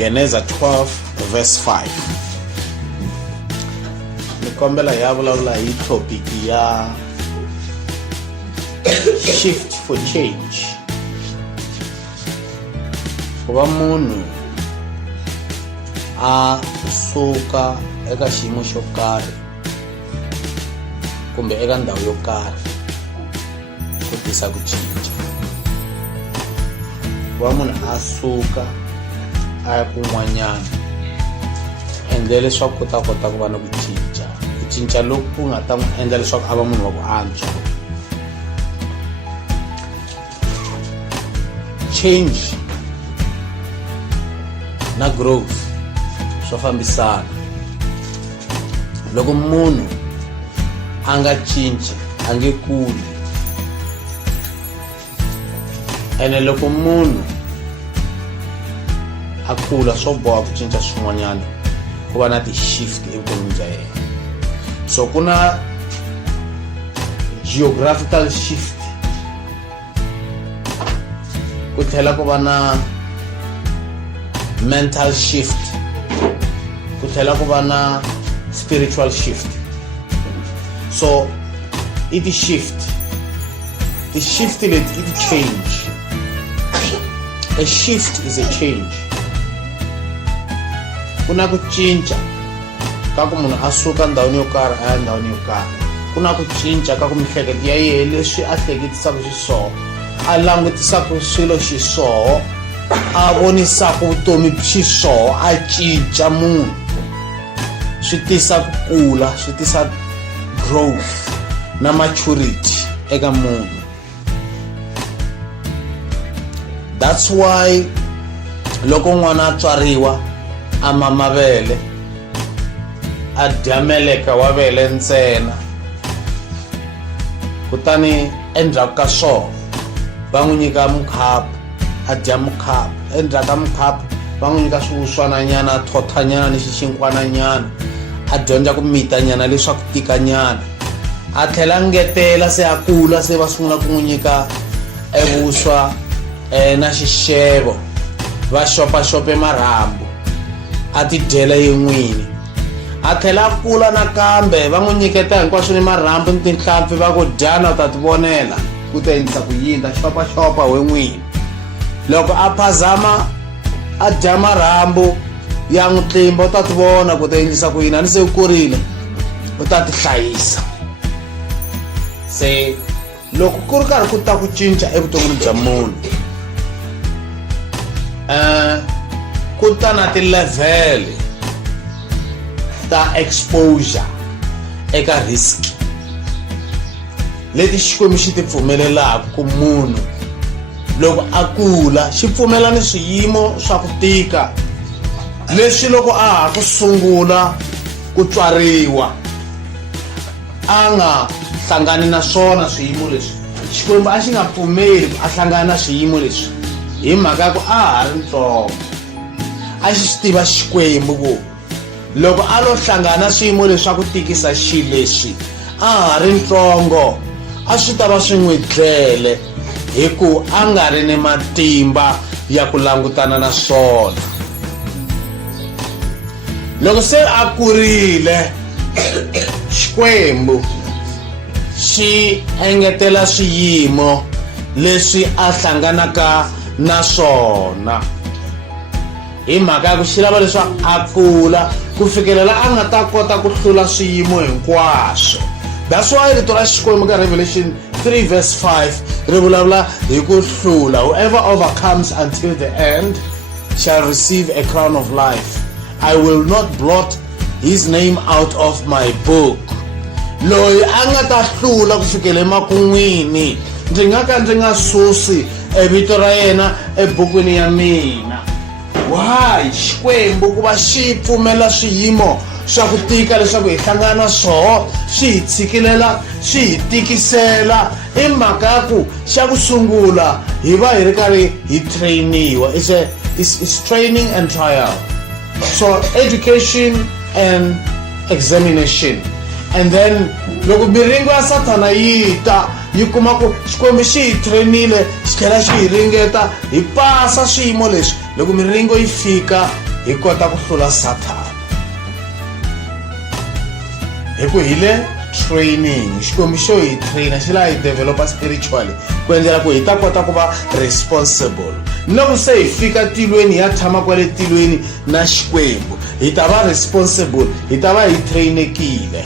Geneza 12 verse 5. Nikombela ya vulavula hi topic ya shift for change. Ku va munhu a suka eka xiyimo xo karhi kumbe eka ndhawu yo karhi ku tisa ku cinca. Ku va munhu a suka a ya kun'wanyana endle leswaku ku ta kota ku va na ku cinca loku ku nga ta n'wi endla leswaku a va munhu wa ku antswa. Change na growth swo fambisana. Loko munhu a nga cinci a nge kuli, ene loko munhu a kula swo boha ku cinca swin'wanyana ku va na ti-shift evuton'wini bya yena. So ku na geographical shift, ku tlhela ku va na mental shift, ku tlhela ku va na spiritual shift. So i ti-shift leti i ti-change. A shift is a change. Ku na ku cinca ka ku munhu a suka ndhawini yo karhi a ya ndhawini yo karhi. Ku na ku cinca ka ku miehleketo ya yena leswi a hleketisaka xiswona, a langutisaka swilo xiswona, a vonisaka vutomi xiswona, a cinca munhu. Swi tisa ku kula, swi tisa growth na maturity eka munhu. That's why loko n'wana a tswariwa a mama vele a dya meleka wa vele ntsena, kutani endzhaku ka swona va n'wi nyika mukhapu a dya mukhapu, endzhaku ka mukhapu va n'wi nyika swiwuswananyana a thotanyana ni xixinkwananyana, a dyondza ku mitanyana leswaku tikanyana, a tlhela ngetela se a kula se va sungula ku n'wi nyika evuswa na xixevo, va xopaxope marhambu a ti dyela yin'wini. A tlhela a kula nakambe va n'wi nyiketa hinkwaswo ni marhambu ni tinhlampfi va ku dyana u ta ti vonela ku ta endlisa ku yini, ta xopaxopa we n'wini. Loko a phazama a dya marhambu ya n'wi tlimba u ta ti vona ku ta endlisa ku yini, a ni se u kurile u ta ti hlayisa. Se loko ku ri karhi ku ta ku cinca evuton'wini bya munhu, ku ta na ti-level ta exposure eka risk leti Xikwembu xi ti pfumelelaka ku munhu loko a kula xi pfumela ni swiyimo swa ku tika leswi loko a ha ku sungula ku tswariwa a nga hlangani na swona swiyimo leswi. Xikwembu a xi nga pfumeli a hlangana na swiyimo leswi hi mhaka ya ku a ha ri ntsongo. A xi swi tiva Xikwembu ku loko a lo hlangana swiyimo leswi swa ku tikisa leswi a ha ri ntsongo a swi ta va swi n'wi dlele hi ku a nga ri ni matimba ya ku langutana na swona. Loko se a kurile Xikwembu xi engetela swiyimo leswi a hlanganaka na swona hi mhaka ya ku xi lava leswaku a kula ku fikelela a nga ta kota ku hlula swiyimo hinkwaswo. That's why rito ra Xikwembu ka Revelation 3 verse 5 ri vulavula hi ku hlula. Whoever overcomes until the end shall receive a crown of life. I will not blot his name out of my book. Loyi a nga ta hlula ku fikela emakun'wini ndzi nga ka ndzi nga susi vito ra yena ebukwini ya mina. Why? Xikwembu ku va xi pfumela swiyimo swa ku tika leswaku hi hlangana swona, swi hi tshikilela, swi hi tikisela i mhaka ya ku xa ku sungula hi va hi ri karhi hi trainiwa. It's training and trial. So education and examination. And then loko miringo ya Sathana yi ta yi kuma ku Xikwembu xi hi trainile xi tlhela xi hi ringeta hi pasa swiyimo leswi. Loko miringo yi fika hi kota ku hlula Satan. Hi ku hi le training, xikwembu xo hi trainer xi la hi developa spiritually ku endlela ku hi ta kota ku va responsible. Loko se hi fika tilweni ya tshama kwale tilweni na xikwembu hi ta va responsible, hi ta va hi trainekile.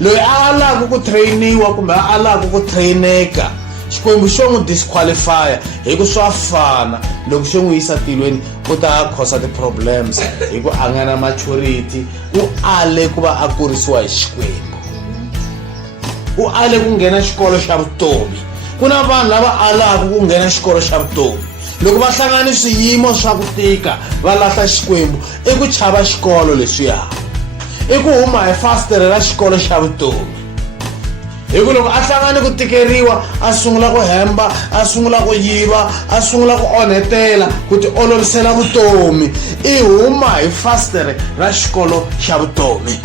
Loyi a alaka ku trainiwa kumbe a alaka ku traineka, xikwembu xo n'wi disqualify hi ku swa fana loko xo n'wi yisa tilweni u ta cause ti-problems hi ku a nga na maturity, u ale ku va a kurisiwa hi xikwembu, u ale ku nghena xikolo xa vutomi. Ku na vanhu lava alaka ku nghena xikolo xa vutomi, loko va hlangana swiyimo swa ku tika va lahla xikwembu i ku chava xikolo leswiya, i ku huma hi fastere ra xikolo xa vutomi. Hi ku loko a hlangane ku tikeriwa a sungula ku hemba, a sungula ku yiva, a sungula ku onhetela ku ti olovisela vutomi, i huma hi fastere ra xikolo xa vutomi.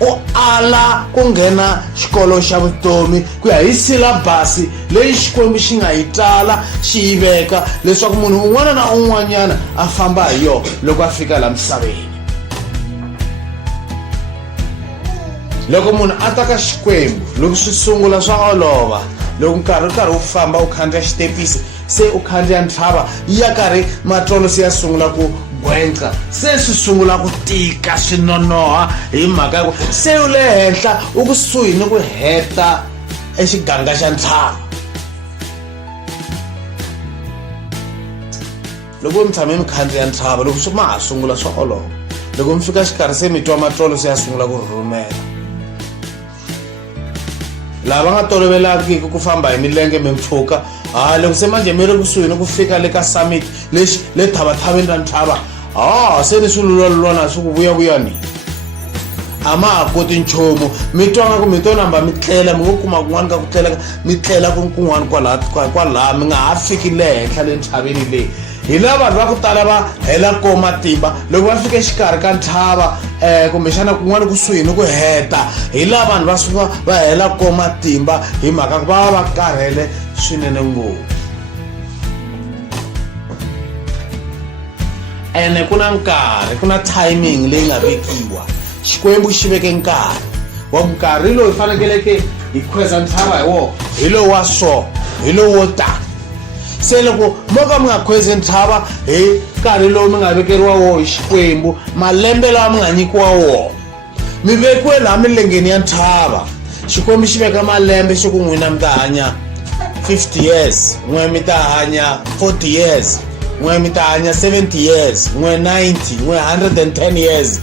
U ala ku nghena xikolo xa vutomi ku ya hi silabasi leyi xikwembu xi nga yi tsala xi yi veka leswaku munhu un'wana na un'wanyana a famba hi yona loko a fika la misaveni. Loko munhu a ta ka xikwembu, loko swi sungula swa olova, loko nkarhi u karhi u famba u khandziya xitepisi se u khandziya ntshava ya karhi matlolo se ya sungula ku gwenca, se swi sungula ku tika swi nonoha hi mhaka ya ku se u le henhla u kusuhi ni ku heta exiganga xa ntshava. Loko mi tshame mi khandziya ntshava, loko ma ha sungula swa olova, loko mi fika xikarhi se mi twa matlolo se ya sungula ku rhurhumela. Lava nga tolovelangiki ku famba hi milenge mi mpfhuka, loko se manje mi ri kusuhi ni ku fika le ka summit lexi le thavathaveni ra ntshava, se ni swilulwana swi ku vuyavuyani a ma ha koti nchumu. Mi twa nga ku mi to namba mi tlela, mi ngo kuma kun'wana ka ku tlela, mi tlela kun'wana kwalaha mi nga ha fiki le henhla le ntshaveni leyi. Hi lava vanhu va ku tala va hela ko matimba loko va fika exikarhi ka ntshava kumbexana kun'wana kusuhi ni ku heta, hi lava vanhu va suka va hela ko matimba hi mhaka ku va va va karhele swinene ngopfu. Ene ku na nkarhi, ku na timing leyi nga vekiwa, xikwembu xi veke nkarhi wa nkarhi lowu hi fanekeleke hi khweza ntshava hi wona, hi lowu wa so, hi lowu wo tani. Se loko mo ka mi nga khwezi ntshava hi nkarhi lowu mi nga vekeriwa wona hi xikwembu, malembe lawa mi nga nyikiwa wona, mi vekiwe laha milengeni ya ntshava. Xikwembu xi veka malembe xi ku n'wina mi ta hanya 50 years, n'we mi ta hanya 40 years, n'we mi ta hanya 70 years, n'we 90, n'we 110 years.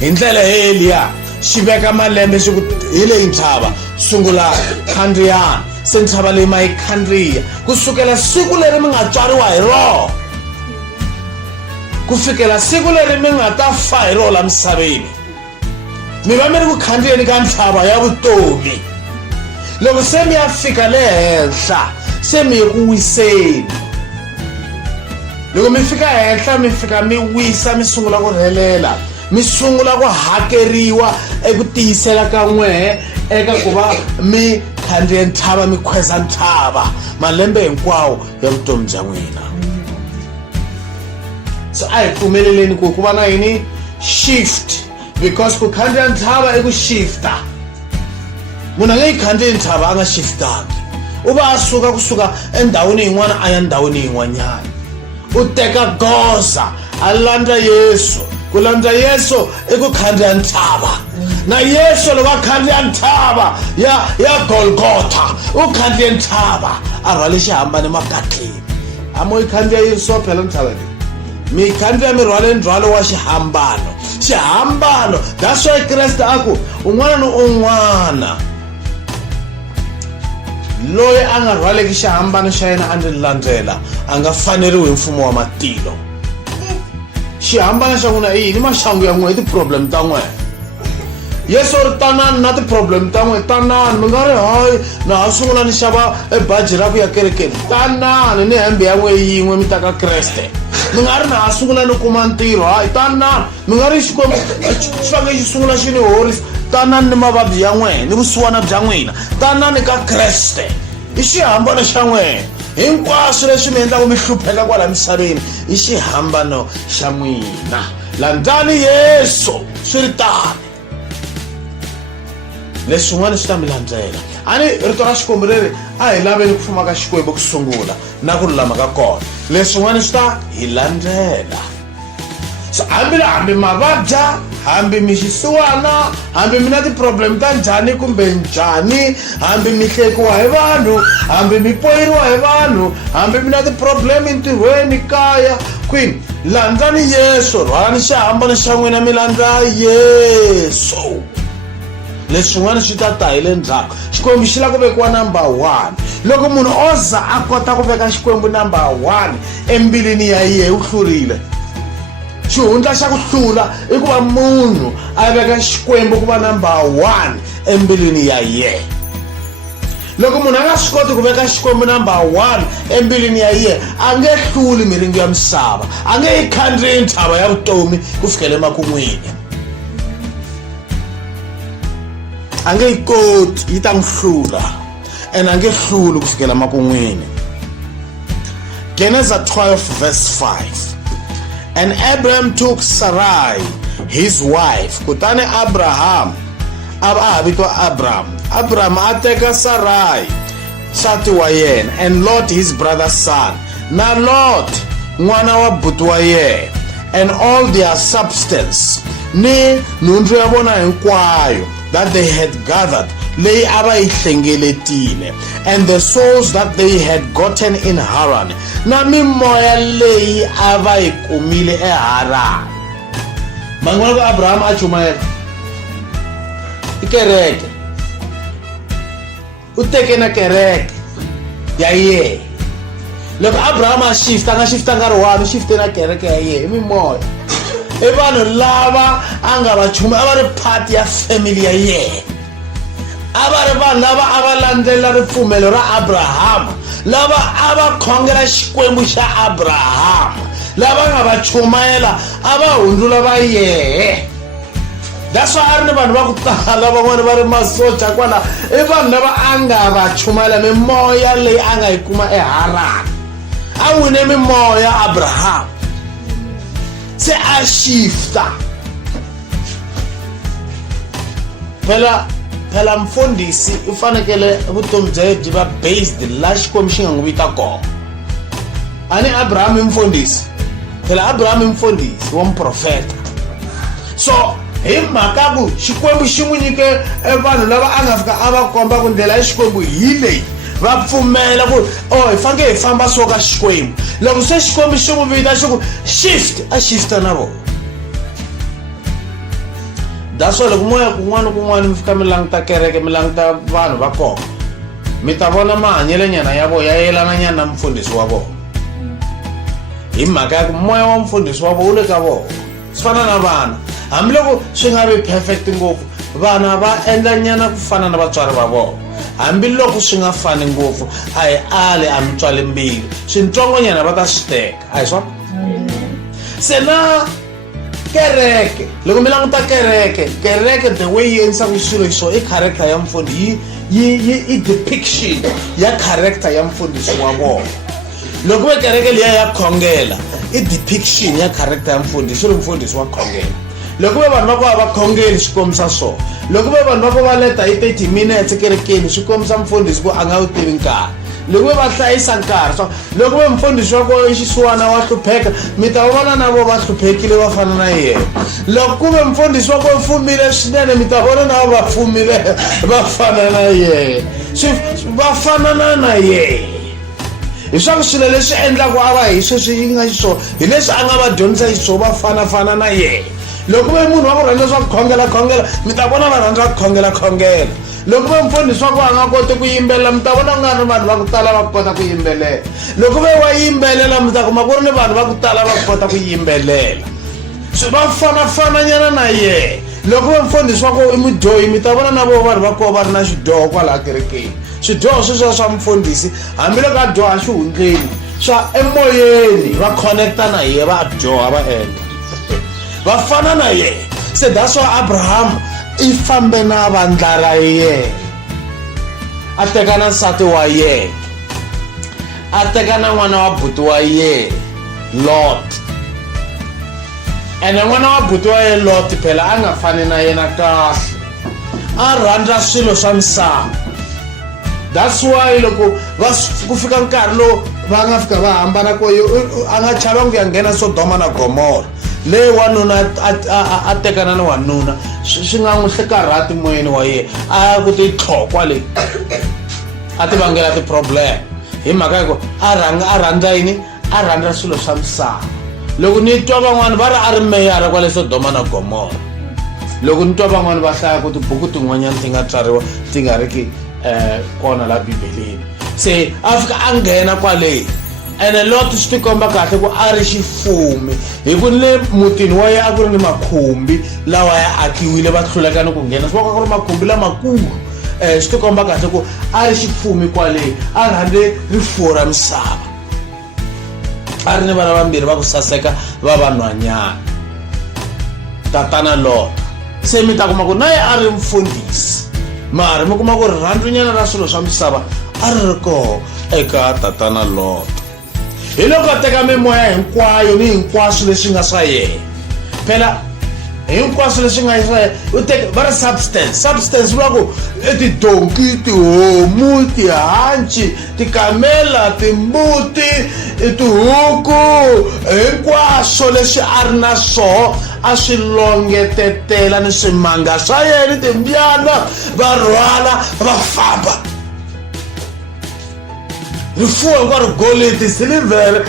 Hi ndlela heliya xi veka malembe xi ku hi leyi ntshava sungula khandziyana, se ntshava leyi ma yi khandziya kusukela siku leri mi nga tswariwa hi rona ku fikela siku leri mi nga ta fa hi rona la misaveni. Mi va mi ri ku khandziyeni ka ntshava ya vutomi. Loko se mi ya fika le henhla se mi yi ku wiseni. Loko mi fika henhla mi fika mi wisa, mi sungula ku rhelela, mi sungula ku hakeriwa eku tiyisela ka n'wehe eka ku va mi khandziye ntshava, mi khweza ntshava malembe hinkwawo ya vutomi bya n'wina. So a hi pfumeleleni ku va na yini shift, because ku khandziya ntshava i ku shifta. Munhu a nge yi khandziyi ntshava a nga shiftangi, u va a suka kusuka endhawini yin'wana a ya ndhawini yin'wanyana. U teka goza a landza Yesu, ku landza Yesu i ku khandziya ntshava. Na Yesu loko a khandziya ntshava ya Golgotha u khandziye ntshava a rhwale xihambane makatleni. A mo yi khandziya Yesu phela ntshava leyi, mi khandziya mi rhwale ndzhwalo wa xihambano. Xihambano, that's why Kreste a ku un'wana na un'wana loyi a nga rhwaleki xihambano xa yena a ndzi landzela a nga faneriwi hi mfumo wa matilo. Xihambano xa n'wina i yini? Maxangu ya n'wina i ti-problem ta n'wina. Yesu ri tanani na ti-problem ta n'wina, tanani. Mi nga ri hayi na ha sungula ni xava baji ra ku ya kerekeni, tanani ni hembe ya n'wina yin'we mi ta ka Kreste. Mi nga ri na ha sungula ni kuma ntirho, hayi tanani. Mi nga ri Xikwembu xi fanele xi sungula xi ni horisa, tanani ni mavabyi ya n'wina ni vusiwana bya n'wina, tanani ka Kreste. I xihambano xa n'wina. hinkwaswo leswi mi endlaka mi hlupheka kwala misaveni i xihambano xa n'wina. Landzani Yesu swi ri tani, leswin'wana swi ta mi landzela. A ni rito ra Xikwembu leri a hi laveni ku fuma ka Xikwembu ku sungula na ku lulama ka kona, leswin'wana swi ta hi landzela. So hambi mavabya, hambi mi xisiwana, hambi mi na ti-problem ta njhani kumbe njhani, hambi mi hlekiwa hi vanhu, hambi mi poyeriwa hi vanhu, hambi mi na ti-problem entirhweni kaya kwini, landzani Yesu, rhwalani xihambano xa n'wina mi landza Yesu. Leswin'wana swi ta ta hi le ndzhaku. Xikwembu xi lava ku vekiwa number 1. Loko munhu o za a kota ku veka Xikwembu number 1 embilwini ya yena u hlurile. Xihundla xa ku hlula i ku va munhu a veka Xikwembu ku va number 1 embilwini ya yena. Loko munhu a nga swi koti ku veka Xikwembu number 1 embilwini ya yena, a nge hluli miringo ya misava, a nge yi khandziyi ntshava ya vutomi ku fikela emakun'wini. A nge yi koti, yi ta n'wi hlula, and a nge hluli ku fikela emakun'wini. Genesis 12 verse 5. And Abraham took Sarai, his wife. Kutani Abraham, Abraham a teka Sarai, nsati wa yena, and Lot his brother's son. Na Lot, n'wana wa buti wa yena, and all their substance, ni nhundzu ya vona hinkwayo, that they had gathered, leyi a va yi hlengeletile, and the souls that they had gotten in Haran, na mimoya leyi a va yi kumile eHaran. Mangwana ka Abraham a chumayela ikereke, u teke na kereke ya yena. Loko Abraham a shifta nkarhi wani, u shifte na kereke ya yena, mimoya i vanhu lava a nga va chuma, a va ri part ya family ya yena, a va ri vanhu lava a va landzelela ripfumelo ra Abraham, lava a va khongela Xikwembu xa Abraham, lava nga va chumayela a va hundzula va yehe. That's why a ri ni vanhu va ku tala van'wana va ri masocha kwala, i vanhu lava a nga va chumayela mimoya leyi a nga yi kuma eHaran. A wine mimoya Abraham, se a shifta. Phela mfundhisi u fanekele vutomi bya yena byi va based la Xikwembu xi nga n'wi vita kona. A ni Abraham i mfundhisi, phela Abraham i mfundhisi wa muprofeta. So hi mhaka ku Xikwembu xi n'wi nyike vanhu lava a nga fika a va komba ku ndlela ya Xikwembu hi leyi, va pfumela ku hi fanele hi famba so ka Xikwembu. Loko se Xikwembu xi n'wi vita xi ku shift, a shifta na vona. That's why loko moya kun'wana mi fika mi languta kereke, mi languta vanhu va kona, mi ta vona mahanyele nyana ya vona ya yelana nyana na mfundhisi wa vona. Hi mhaka ya ku moya wa mfundhisi wa vona u le ka vona. Swi fana na vana, hambiloko swi nga vi perfect ngopfu, vana va endla nyana ku fana na vatswari va vona. Hambiloko swi nga fani ngopfu, a hi ale a mi tswale mbilu, swintsongo nyana va ta swi teka, a hi swona? Se na kereke, loko mi languta kereke the way yi endlisaka swilo so i character ya mfundhisi, i depiction ya character ya mfundhisi wa vona. Loko ve kereke liya ya khongela, i depiction ya character ya mfundhisi, swi ri mfundhisi wa khongela. Loko ve vanhu va ku va khongeli swi kombisa so, loko ve vanhu va ku va leta hi 30 minutes kerekeni swi kombisa mfundhisi ku a nga wu tivi nkarhi. Loko ve va hlayisa nkarhi, so loko ve mfundhisi wa ku i xisiwana wa hlupheka, mi ta vona na vo va hluphekile va fana na yena. Loko ku ve mfundhisi wa ku i fumile swinene, mi ta vona na va fumile va fana na yena, va fanana na yena. Hi swa ku swilo leswi endlaku a va hi sweswi yi nga xiswona, hi leswi a nga va dyondzisa xiswona, va fanafana na yena. Loko ve munhu wa ku rhandza swa ku khongela, mi ta vona va rhandza ku khongela. Loko ve mfundhisi wa ku a nga koti ku yimbelela, mi ta vona ku nga ri vanhu va ku tala va kota ku yimbelela. Loko ve wa yimbelela, mi ta kuma ku ri ni vanhu va ku tala va kota ku yimbelela. Swi va fanafana nyana na yena. Loko ve mfundhisi wa ku i mudyohi, mi ta vona na vo vanhu va koho va ri na xidyoho kwalaha kerekeni. Swidyoho sweswo swa mfundhisi, hambiloko a dyoha xihundleni, swa emoyeni va connecta na yena, va dyoha va endla va fana na yena. Se that's why Abraham i fambe na vandla ra yena, a teka na nsati wa yena, a teka na n'wana wa buti wa yena Lot, ene n'wana wa buti wa yena Lot phela a nga fani na yena kahle, a rhandza swilo swa misava. That's why loko ku fika nkarhi lowu va nga fika va hambana ko a nga chava ku ya nghena Sodoma na Gomora, leyi wanuna a tekana na wanuna swi nga n'wi hlekarhati moyeni wa yena, a ku ti tlhokwa leyi a ti vangela ti-problem hi mhaka ya ku a rhandza yini, a rhandza swilo swa misava. Loko ni twa van'wani va ri a ri meyara kwale Sodoma na Gomora, loko ni twa van'wani va hlaya ku tibuku tin'wanyana ti nga tswariwa ti nga ri ki kona la Bibeleni. Se a fika a nghena kwale, ene Lot swi tikomba kahle ku a ri xifumi hi ku le mutini wa yena a ku ri ni makhumbi lawa ya akiwile va hluleka ni ku nghena, swi va ku ri makhumbi lamakulu. Swi tikomba kahle ku a ri xifumi kwale, a rhandze rifuwo ra misava, a ri ni vana vambirhi va ku saseka va vanhwanyana, tatana Lot. Se mi ta kuma ku na ye a ri mfundhisi, mara mi kuma ku rirhandzunyana ra swilo swa misava a ri ri koho eka tatana Lot. Hi loko a teka mimoya hinkwayo ni hinkwaswo leswi nga swa yena, phela hinkwaswo leswi nga swa yena u teka va ri substance vula ku tidonki, tihomu, tihanci, tikamela, timbuti, tihuku, hinkwaswo leswi a ri na swoho a swi longetetela ni swimanga swa yena, timbyana, va rhwala va famba. Rifuwo hinkwaro, golidi, silivhere,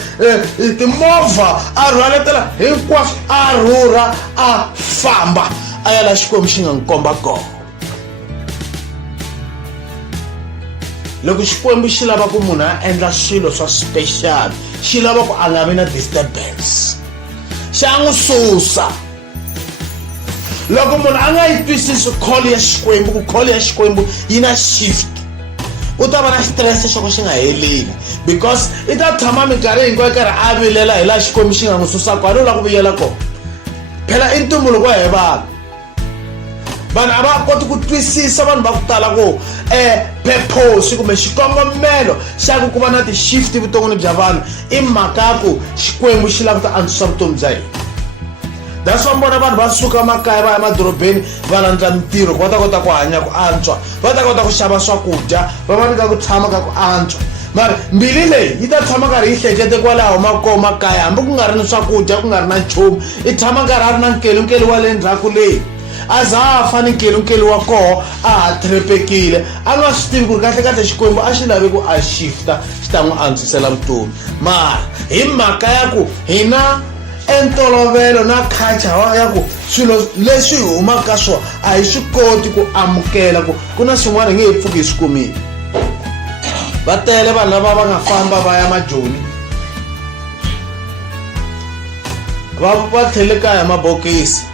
timovha, a rhwaletela hinkwaswo, a rhurha a famba a ya la Xikwembu xi nga n'wi komba kona. Loko Xikwembu xi lava ku munhu a endla swilo swa special, xi lava ku a nga vi na disturbance, xa n'wi susa. Loko munhu a nga yi twisisi call ya Xikwembu, ku call ya Xikwembu yi na shift, u ta va na stress xo ka xi nga heleli, because i ta tshama minkarhi hinkwayo karhi a vilela hi laha Xikwembu xi nga n'wi susaka, a ni lava ku vilela kona. Phela i ntumbuluko hi vanhu a va koti ku twisisa, vanhu va ku tala ku purpose kumbe xikongomelo xa ku va na ti-shift vuton'wini bya vanhu i mhaka ya ku Xikwembu xi lava ku ta antswisa vutomi bya hina. That's why mbona vanhu va suka makaya va ya emadorobeni va landza mintirho ku va ta kota ku hanya ku antswa, va ta kota ku xava swakudya, va va nyika ku tshama ka ku antswa. Mara mbilu leyi yi ta tshama karhi yi hlekete kwalaho makaya, hambi ku nga ri ni swakudya, ku nga ri na nchumu, i tshama karhi a ri na nkelunkelu wa le ndzhaku leyi a za a fani nkelunkelu wa koho a ha trepekile, a nga swi tivi ku ri kahlekahle Xikwembu a xi lavi ku a shifta xi ta n'wi antswisela vutomi. Mara hi mhaka ya ku hina entolovelo na culture ya ku swilo leswi hi humaka ka swona a hi swi koti ku amukela ku na swin'wana hi nge he pfuki hi swi kumile. Va tele vanhu lava va nga famba va ya majoni, va tlhele kaya hi mabokisi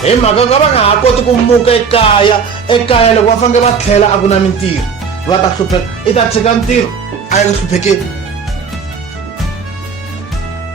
hi mhaka ka va nga ha koti ku muka ekaya loko va fanele va tlhela a ku na mintirho, va ta hlupheka. I ta tshika ntirho a ya ku hluphekeni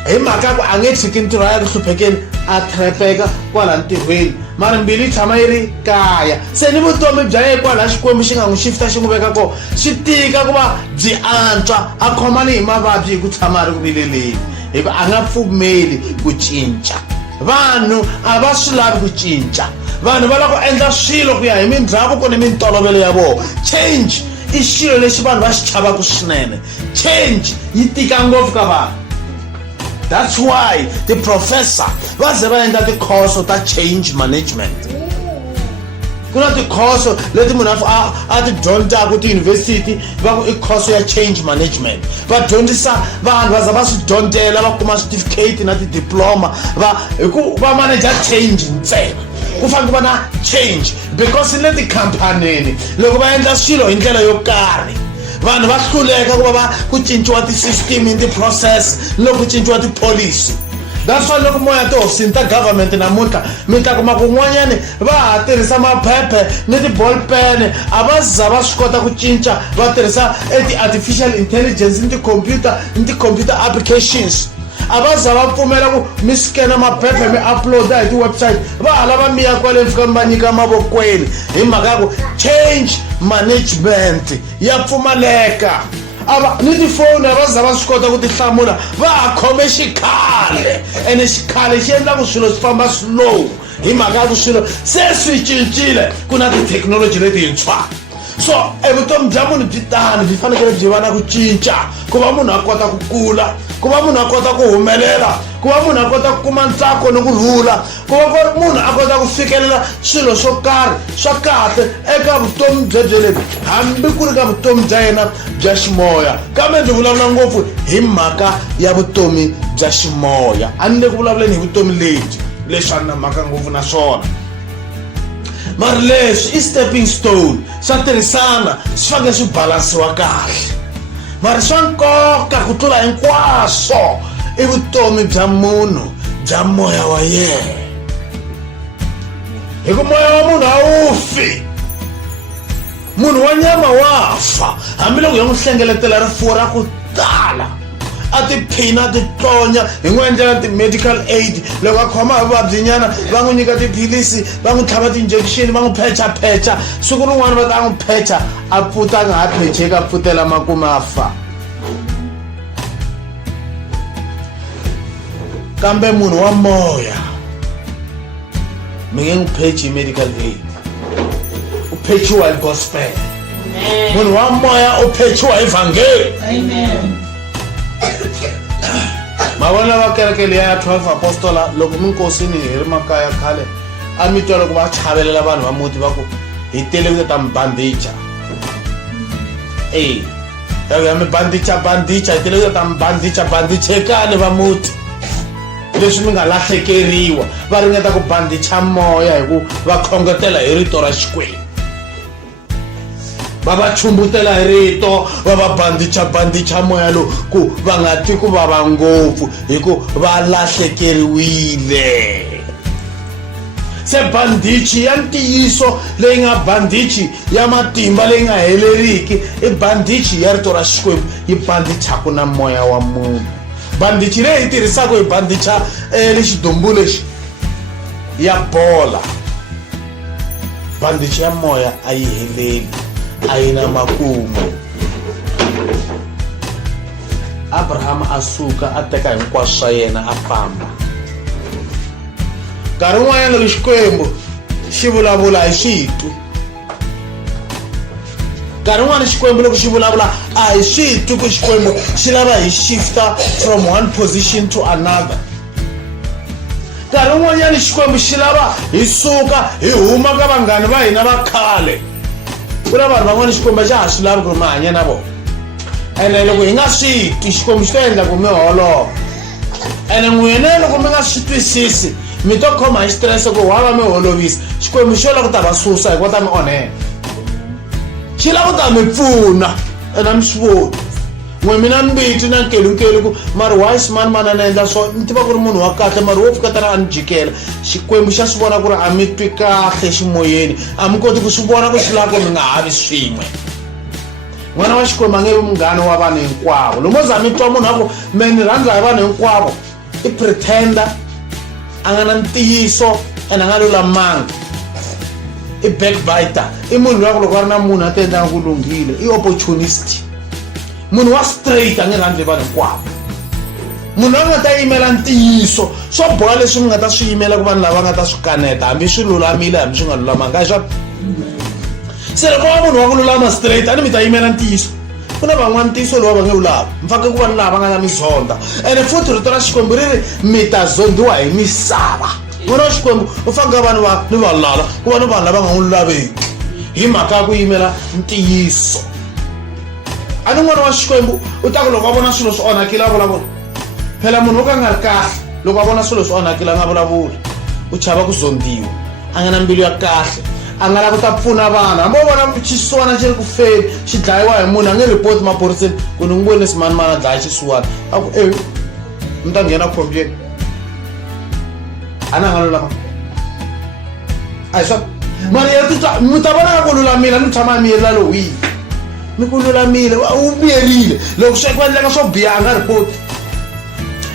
hi mhaka ku a nge tshiki ntirho a ya ku hluphekeni, a trepeka kwala ntirhweni, mara mbilu yi tshama yi ri kaya. Se ni vutomi bya yena kwala Xikwembu xi nga n'wi xifta xi n'wi veka kona, swi tika ku va byi antswa, a khomani hi mavabyi hi ku tshama a ri ku vileleni, hikuva a nga pfumeli ku cinca. Vanhu a va swi lavi ku cinca, vanhu va lava ku endla swilo ku ya hi mindhavuko ni mintolovelo ya vona. Change i xilo lexi vanhu va xi chavaku swinene, change yi tika ngopfu ka vanhu. That's why the professor va ze va endla tikhoso ta change management. Ku na tikhoso leti munhu a ti dyondzaka tiyunivhesiti va ku i khoso ya change management, va dyondzisa vanhu va za va swi dyondzela, va kuma certificate na tidiploma va manager change ntsena. Ku fanele ku va na change because le tikhampanini loko va endla swilo hi ndlela yo karhi, vanhu va hluleka ku va ku cinciwa ti-system in ti-process, loko ku cinciwa ti-policy. That's why loko moya tihofisini ta government namuntlha mi ta kuma kun'wanyani va ha tirhisa maphephe ni ti-ball pen, a va za va swi kota ku cinca va tirhisa ti-artificial intelligence ni ti-computer applications. A va za va pfumela ku mi skena maphephe mi uploada hi ti-website, va ha lava mi ya kwale mi fika mi va nyika mavokweni hi mhaka ya ku change management ya pfumaleka. ni tifoni a va za va swi kota ku ti hlamula va ha khome xikhale ene xikhale xi endla ku swilo swi famba slow hi mhaka ya ku swilo se swi cincile ku na tithekinoloji letintshwa. So evutomi bya munhu byi tani byi fanekele byi va na ku cinca ku va munhu a kota ku kula, ku va munhu a kota ku humelela, ku va munhu a kota ku kuma ntsako ni kurhula, ku va munhu a kota ku fikelela swilo swo karhi swa kahle eka vutomi byebyo lebyi hambi ku ri ka vutomi bya yena bya ximoya. Kambe ndzi vulavula ngopfu hi mhaka ya vutomi bya ximoya, a ni le ku vulavuleni hi vutomi lebyi leswi a ni na mhaka ngopfu na swona. Mara leswi i stepping stone, swa tirhisana swi fanele swi balansiwa kahle. Mara swa nkoka ku tlula hinkwaswo i vutomi bya munhu bya moya wa yena. Hi ku moya wa munhu a wu fi, munhu wa nyama wa fa hambiloko hi n'wi hlengeletela rifuwo ra ku tala a tiphina a ti tlonya hi n'wi endlela ti-medical aid. Loko a khoma hi vuvabyinyana va n'wi nyika tiphilisi, va n'wi tlhava ti-injection, va n'wi phecha. Siku rin'wana va ta n'wi phecha a pfuta a nga ha phecheki a pfutela makumu a fa. Kambe munhu wa moya mi nge n'wi phechi hi medical aid, u phechiwa hi gospel. Munhu wa moya u phechiwa hi vhangeli. Amen. Mavona va kereke leya ya 12 apostola loko mi nkosini hi ri makaya khale a mi twa loko va chavelela vanhu va muti va ku hi tele ku ta mi bandicha. Ya mi bandicha hi tele ku ta mi bandichekani va muti leswi mi nga lahlekeriwa. Va ringeta ku bandicha moya hi ku va khongetela hi rito ra Xikwembu, va va chumbutela hi rito, va va bandicha moya lowu ku va nga twi ku vava ngopfu hi ku va lahlekeriwile. Se bandichi ya ntiyiso leyi nga bandichi ya matimba leyi nga heleriki i bandichi ya rito ra Xikwembu yi bandichaka na moya wa munhu. Bandichi leyi hi tirhisaka hi bandicha lexi dumbu lexi ya bola. Bandichi ya moya a yi heleli, a yi na makumu. Abraham a suka a teka hinkwaswo swa yena a famba. Nkarhi wun'wanyana loko Xikwembu xi vulavula hi swi twi. Nkarhi wun'wana Xikwembu loko xi vulavula a hi swi twi ku Xikwembu xi lava hi shifta from one position to another. Nkarhi wun'wanyana Xikwembu xi lava hi suka hi huma ka vanghana va hina va khale. Ku na vanhu van'wana Xikwembu xa ha swi lavi ku ri mi hanya na vona, ene loko hi nga swi twi Xikwembu xi ta endla ku mi holova. Ene n'wina loko mi nga swi twisisi mi to khoma hi xitirese ku wa va mi holovisa. Xikwembu xi lava ku ta va susa hi ku ta mi onhela, xi lava ku ta mi pfuna ene a mi swi voni. N'we mina mbiti na nkelunkelu ku mara wise man a endla so ni tiva ku ri munhu wa kahle mara wo pfuka tana a ni jikela. Xikwembu xa swi vona ku ri a mi twi kahle ximoyeni, a mi koti ku swi vona ku swi lava ku mi nga havi swin'we. N'wana wa Xikwembu a nge vi munghana wa vanhu hinkwavo. Loko mo za mi twa munhu a ku me ni rhandza hi vanhu hinkwavo i pretender, a nga na ntiyiso ene a nga lulamanga, i backbiter, i munhu loyi loko a ri na munhu a ta endlanga ku lunghile, i opportunist. Munhu wa straight a nge rhandzi vanhu hinkwavo. Munhu a nga ta yimela ntiyiso, swo boha leswi mi nga ta swi yimela ku vanhu lava nga ta swi kaneta hambi swi lulamile hambi swi nga lulamanga. Se loko wa munhu wa ku lulama straight a ni mi ta yimela ntiyiso. Ku na van'wana ntiyiso lowu va nge wu lavi, mi fanele ku va ni lava nga ta mi zonda. Ene futhi rito ra Xikwembu ri ri mi ta zondiwa hi misava. N'wana wa Xikwembu u fanele vanhu va ni valala ku va ni vanhu lava nga n'wi laveki hi mhaka ya ku yimela ntiyiso. A ni n'wana wa Xikwembu u ta ku loko a vona swilo swi onhakile a vulavula. Phela munhu wo ka nga ri kahle loko a vona swilo swi onhakile a nga vulavuli, u chava ku zondiwa, a nga na mbilu ya kahle, a nga lava ku ta pfuna vanhu. Hambi u vona xisiwana xi ri ku feni xi dlayiwa hi munhu a nge ripoti maphoriseni ku ni n'wi voni simanimani a dlaya xisiwana. A ku mi ta nghena khombyeni a na nga lulama. A hi swa mara ya titwa mi ta vona ku lulamile a ni tshama mi yelela lowu wihi mi ku lulamile u vuyerile. Loko swi ku endleka swo biha a nga ripoti,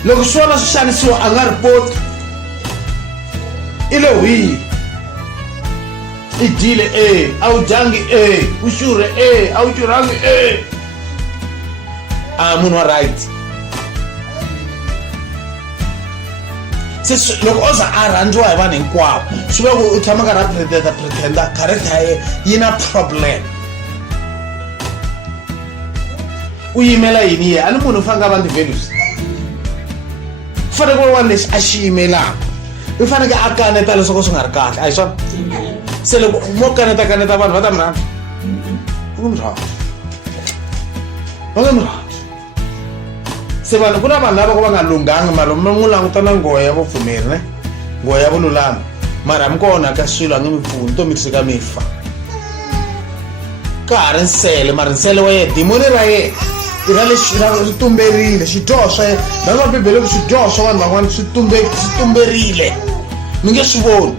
loko swona swi xanisiwa a nga ripoti. I le wihi i dyile a wu dyangi u xurhe a wu xurhangi a munhu wa right. Se loko o za a rhandziwa hi vanhu hinkwavo swi vula ku u tshama karhi a pretenda character ya yena yi na problem. U yimela yini ye a ni munhu u faneke a va ni ti-values ku faneke ku va wani lexi a xi yimelaka u faneke a kaneta leswaku swi nga ri kahle a hi swona. Se loko mo kaneta vanhu va ta mi rhandza va nge mi rhandzi va nge mi rhandzi. Se vanhu ku na vanhu lava ku va nga lunghanga mara mi n'wi languta na nghohe ya vupfumeri ne nghohe ya vululami mara mi kona ka swilo a nge mi pfuni vutomi byi ka mi fa ka ha ri nsele mara nsele wa yena dimoni ra yena i ra lexi ri tumberile xidyoho swa yena na mabibele ku swidyoho swa vanhu van'wana swi tumberile mi nge swi voni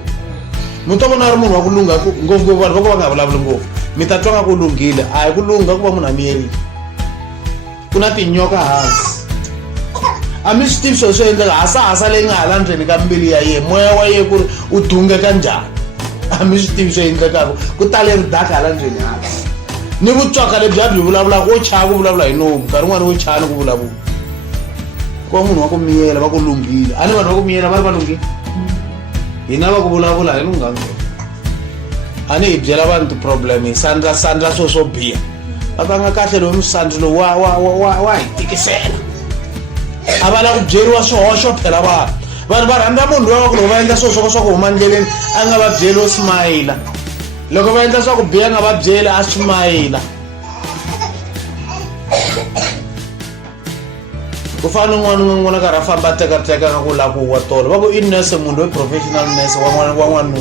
mi ta vona ri munhu wa ku lungha ngopfungopfu vanhu va ku va nga vulavuli ngopfu mi ta twa nga ku lunghile a hi ku lungha ku va munhu a miyerile ku na tinyoka hansi a mi swi tivi swilo swo endleka hasahasa leyi nga hala ndzeni ka mbilu ya yena moya wa yena ku ri u dungeka njhani a mi swi tivi swo endlekaka ku tale ridaka hala ndzeni hansi ni vutswaka lebyi a byi vulavulaka wo chava ku vulavula hi nomu nkarhi wun'wani wo chana ku vulavula ku va munhu wa ku miyela va ku lunghile a ni vanhu va ku miyela va ri va lunghile hina va ku vulavula hi lunghanga a ni hi byela vanhu ti-problem hi sandra swilo swo biha va va nga kahle lowu misandri lowu wa hi tikisela a va lava ku byeriwa swihoxo phela vanhu va rhandza munhu loyi wa ku loko va endla swilo swa ku huma ndleleni a nga va byeli wo smayila loko va endla swa ku biha a nga va byeli a smayila ku fana n'wana karhi a famba a tekateka nga ku lava ku wa tolo va ku i nurse munhu loyi professional nurse wa n'wanuna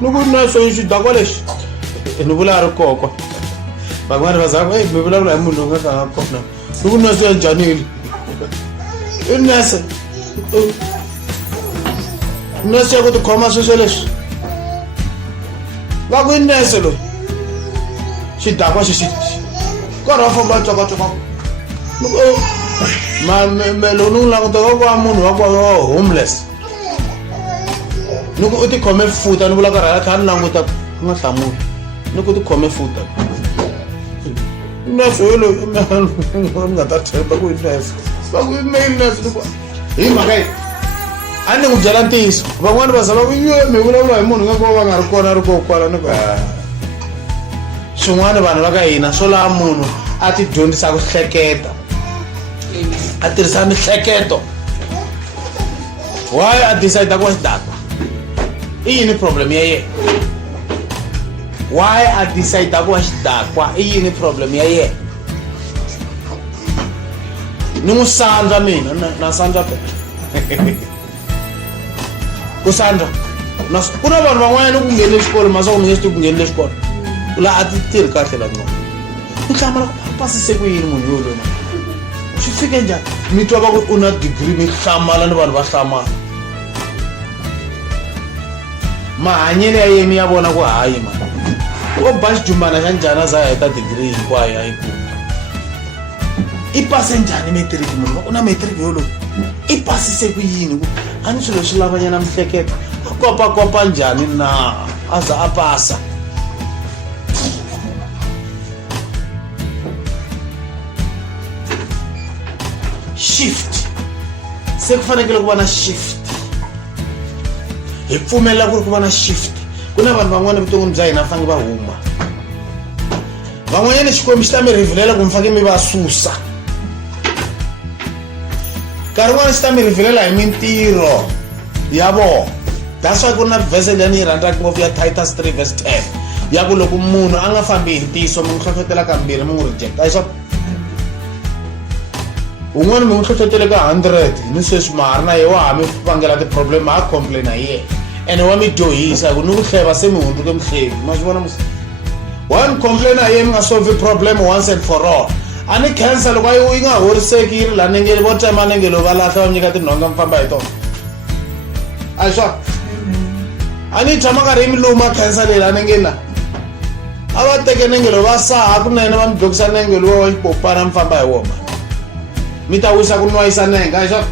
loko i nurse i xidakwa lexi ni vula a ri koko van'wana va zaka mi vulavula hi munhu loyi nga ka nga kona loko nurse ya njhanile i nurse ya ku tikhoma sweswo leswi va ku i nurse loyi xidakwa xi karhi va famba tswakatswaka loko ni n'wi langutaka ku va munhu wa ku va homeless ni ku u tikhome futa ni vula karhi a kha ni languta ku nga hlamuli ni ku tikhome futa nurse loyi ni nga ta tshemba ku i nurse va ku i male nurse hi mhaka yi a ni n'wi byela ntiyiso van'wani va za va ku mi vulavula hi munhu nga ku va nga ri kona a ri kokwala ni ku swin'wana vanhu va ka hina swo lava munhu a ti dyondzisa ku hleketa a tirhisa mihleketo why a decide ku va xidakwa i yini problem ya yena why a decide ku va xidakwa i yini problem ya yena ni n'wi sandza mina na sandza ku sandza ku na vanhu van'wanyana ku nghenile xikolo maswaku mi nge swi tivi ku nghenile xikolo laha a ti tirhi kahle la ngoma ni hlamala ku pasise ku yini munhu yoloyo swi fike njhani mi twa va ku u na degree mi hlamala ni vanhu va hlamala mahanyelo ya yena mi ya vona ku hayi mani wo ba xijumbana xa njhani a za a heta degree hinkwayo a yi kuma i pase njhani metiriki munhu va u na metiriki yoloyo i pasise ku yini ku a ni swilo swi lavanyana mihleketo a kopakopa njhani na a za a pasa shift se ku fanekele ku va na shift hi pfumelela ku ri ku va na shift ku na vanhu van'wana vuton'wini bya hina fanele va huma van'wanyana xikwembu xi ta mi rhivilela ku mi faneke mi va susa nkarhi wun'wana xi ta mi rhivilela hi mintirho ya vona that's why ku na vhese leyi ni yi rhandzaka ngopfu ya Titus 3 verse 10 ya ku loko munhu a nga fambi hi ntiyiso mi n'wi hlohlotela kambirhi mi n'wi reject a hi swa un'wana mi n'wi hlohlotele ka 100 ni sweswi mahari na ye wa ha mi vangela ti-problem ma ha complain hi yena ene wa mi dyohisa hi ku ni ku hleva se mi hundzuke mihlevi ma swi vona wa mi complain hi yena mi nga solve problem once and for all a ni cancer loko yi nga horiseki yi ri laha nengeni vo tsema nengelo va lahla va mi nyika tinhonga mi famba hi tona a hi swona a ni tshama karhi yi mi luma cancer leyi laha nengeni laha a va teke nengelo va saha kunene va mi dzokisa nengelo wa xipopana mi famba hi wona mi ta wisa ku nwayisa nenge a hi swona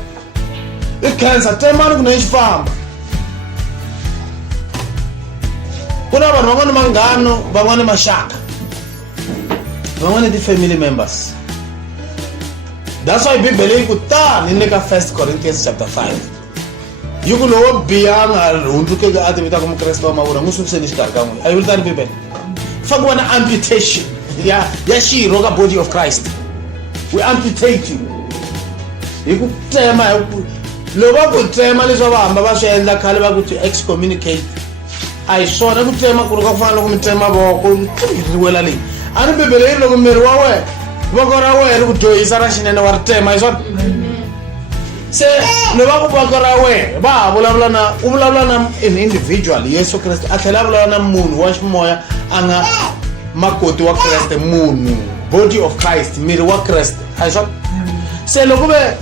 i cancer tsemani ku ne xi famba ku na vanhu van'wana manghano van'wana maxaka van'wana ti-family members That's why Bibele yi ku tani le ka 1 Corinthians chapter 5. Yi ku lowo biya nga hundzuke ka ati vita ku Mukreste wa mavula n'wi sukuseni xikarhi ka n'wina. A yi vuli tani Bibele. Fakiwa na amputation ya xirho ka body of Christ. We amputate you. Hi ku tsema loko va ku tsema leswi va hamba va swi endla khale va ku excommunicate. A hi swona ku tsema ku ri ka ku fana loko mi tsema voko ri wela leyi. A ni Bibele yi loko miri wa wena voko ra wena ku dyohisa ra xinene wa ri tema hi swona. Se loko ku voko ra wena va vulavula na u vulavula na an individual Yesu Kreste a tlhela a vulavula na munhu wa ximoya a nga makoti wa Kreste munhu body of Christ miri wa Kreste a hi swona. Se loko ve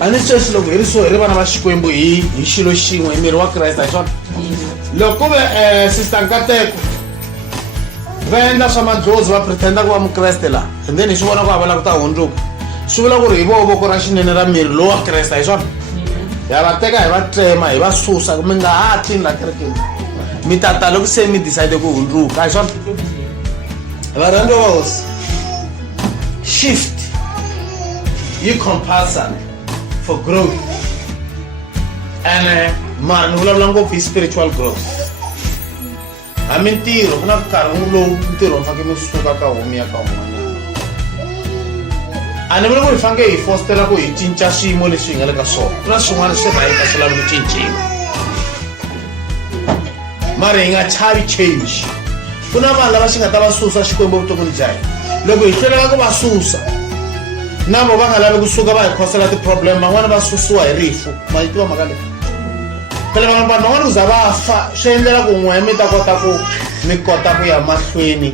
a ni sweswi loko hi ri so hi ri vana va Xikwembu hi xilo xin'we hi miri wa Kreste a hi swona. Loko ve sister Nkateko va endla swa madlozi va pretenda ku va Mukreste laha and then hi swi vona ku havela ku ta hundzuka swi vula ku ri hi voko ra xinene ra miri lowu wa Kreste hi swona. Ya va teka hi va tsema hi va susa mi nga ha tlini la kerekeni mi ta ta loko se mi decide ku hundzuka hi swona. Varhandziwa va hosi shift yi compulsory for growth and mara ni vulavula ngopfu hi spiritual growth. A mintirho ku na nkarhi lowu ntirho wu fanekele mi suka ka homu ya ka un'wanyana. A ni vuli ku hi fanekele hi fostela ku hi cinca swiyimo leswi hi nga le ka swona. Ku na swin'wana swi rhayita swi lavi ku cinciwa mara hi nga chavi change. Ku na vanhu lava xi nga ta va susa Xikwembu evuton'wini bya hina. Loko hi hluleka ku va susa na vo va nga lavi kusuka va hi khosela ti-problem van'wana va susiwa hi rifu ma yi tiva mhaka leyi. Phela vanhu van'wana ku za va fa swi endlela ku n'wehe mi ta kota ku mi kota ku ya mahlweni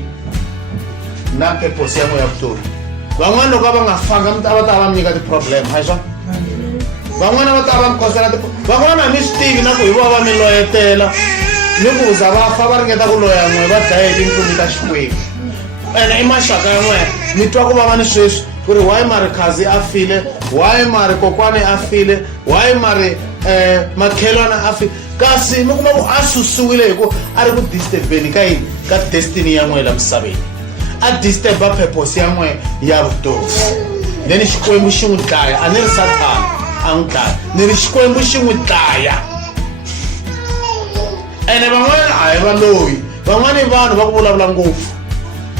na purpose ya n'we ya vutomi. Van'wana loko va nga fanga mi ta va ta va mi nyika ti-problem hayi swona. Van'wana va ta va mi khosela van'wana a mi swi tivi na ku hi vo va mi loyetela ni ku za va fa va ringeta ku loya n'we va dlaye hi tintlumi ta Xikwembu ene i maxaka ya n'wehe mi twa ku vava ni sweswi ku ri why mari khazi a file why mari kokwani a file why mari makhelwana a file kasi mi kuma ku a susiwile hi ku a ri ku disturbeni ka yini ka destiny ya n'wehe la misaveni a disturba purpose ya n'wehe ya vutomi then Xikwembu xi n'wi dlaya a ni ri Sathana a n'wi dlaya ni ri Xikwembu xi n'wi dlaya. Ene van'wana a hi valoyi van'wana i vanhu va ku vulavula ngopfu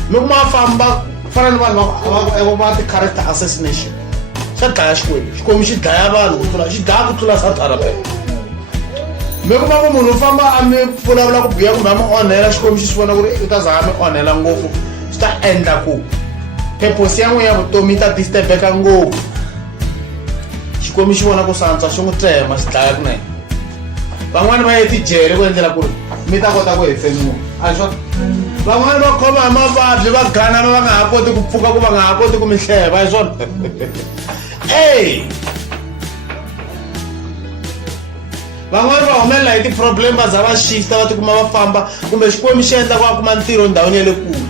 mi kuma va famba fana ni vanhu va ti-character assassination xa dlaya Xikwembu xi dlaya vanhu ku tlula xi dlaya ku tlula Sathana vele. Mi kuma ku munhu u famba a mi vulavula ku biha kumbe a mi onhela Xikwembu xi swi vona ku ri u ta za a mi onhela ngopfu swi ta endla ku purpose ya n'we ya vutomi yi ta disturbeka ngopfu. Xikwembu xi vona ku santswa xi n'wi tsema xi dlaya kunene. Van'wana va ye tijele ku endlela ku ri mi ta kota ku hefemula a hi swona. Van'wana va khoma hi mavabyi va gana va nga ha koti ku pfuka ku va nga ha koti ku mi hleva hi swona. Van'wana va humelela hi ti-problem va za va shifta va tikuma va famba kumbe Xikwembu xi endla ku a kuma ntirho ndhawini ya le kule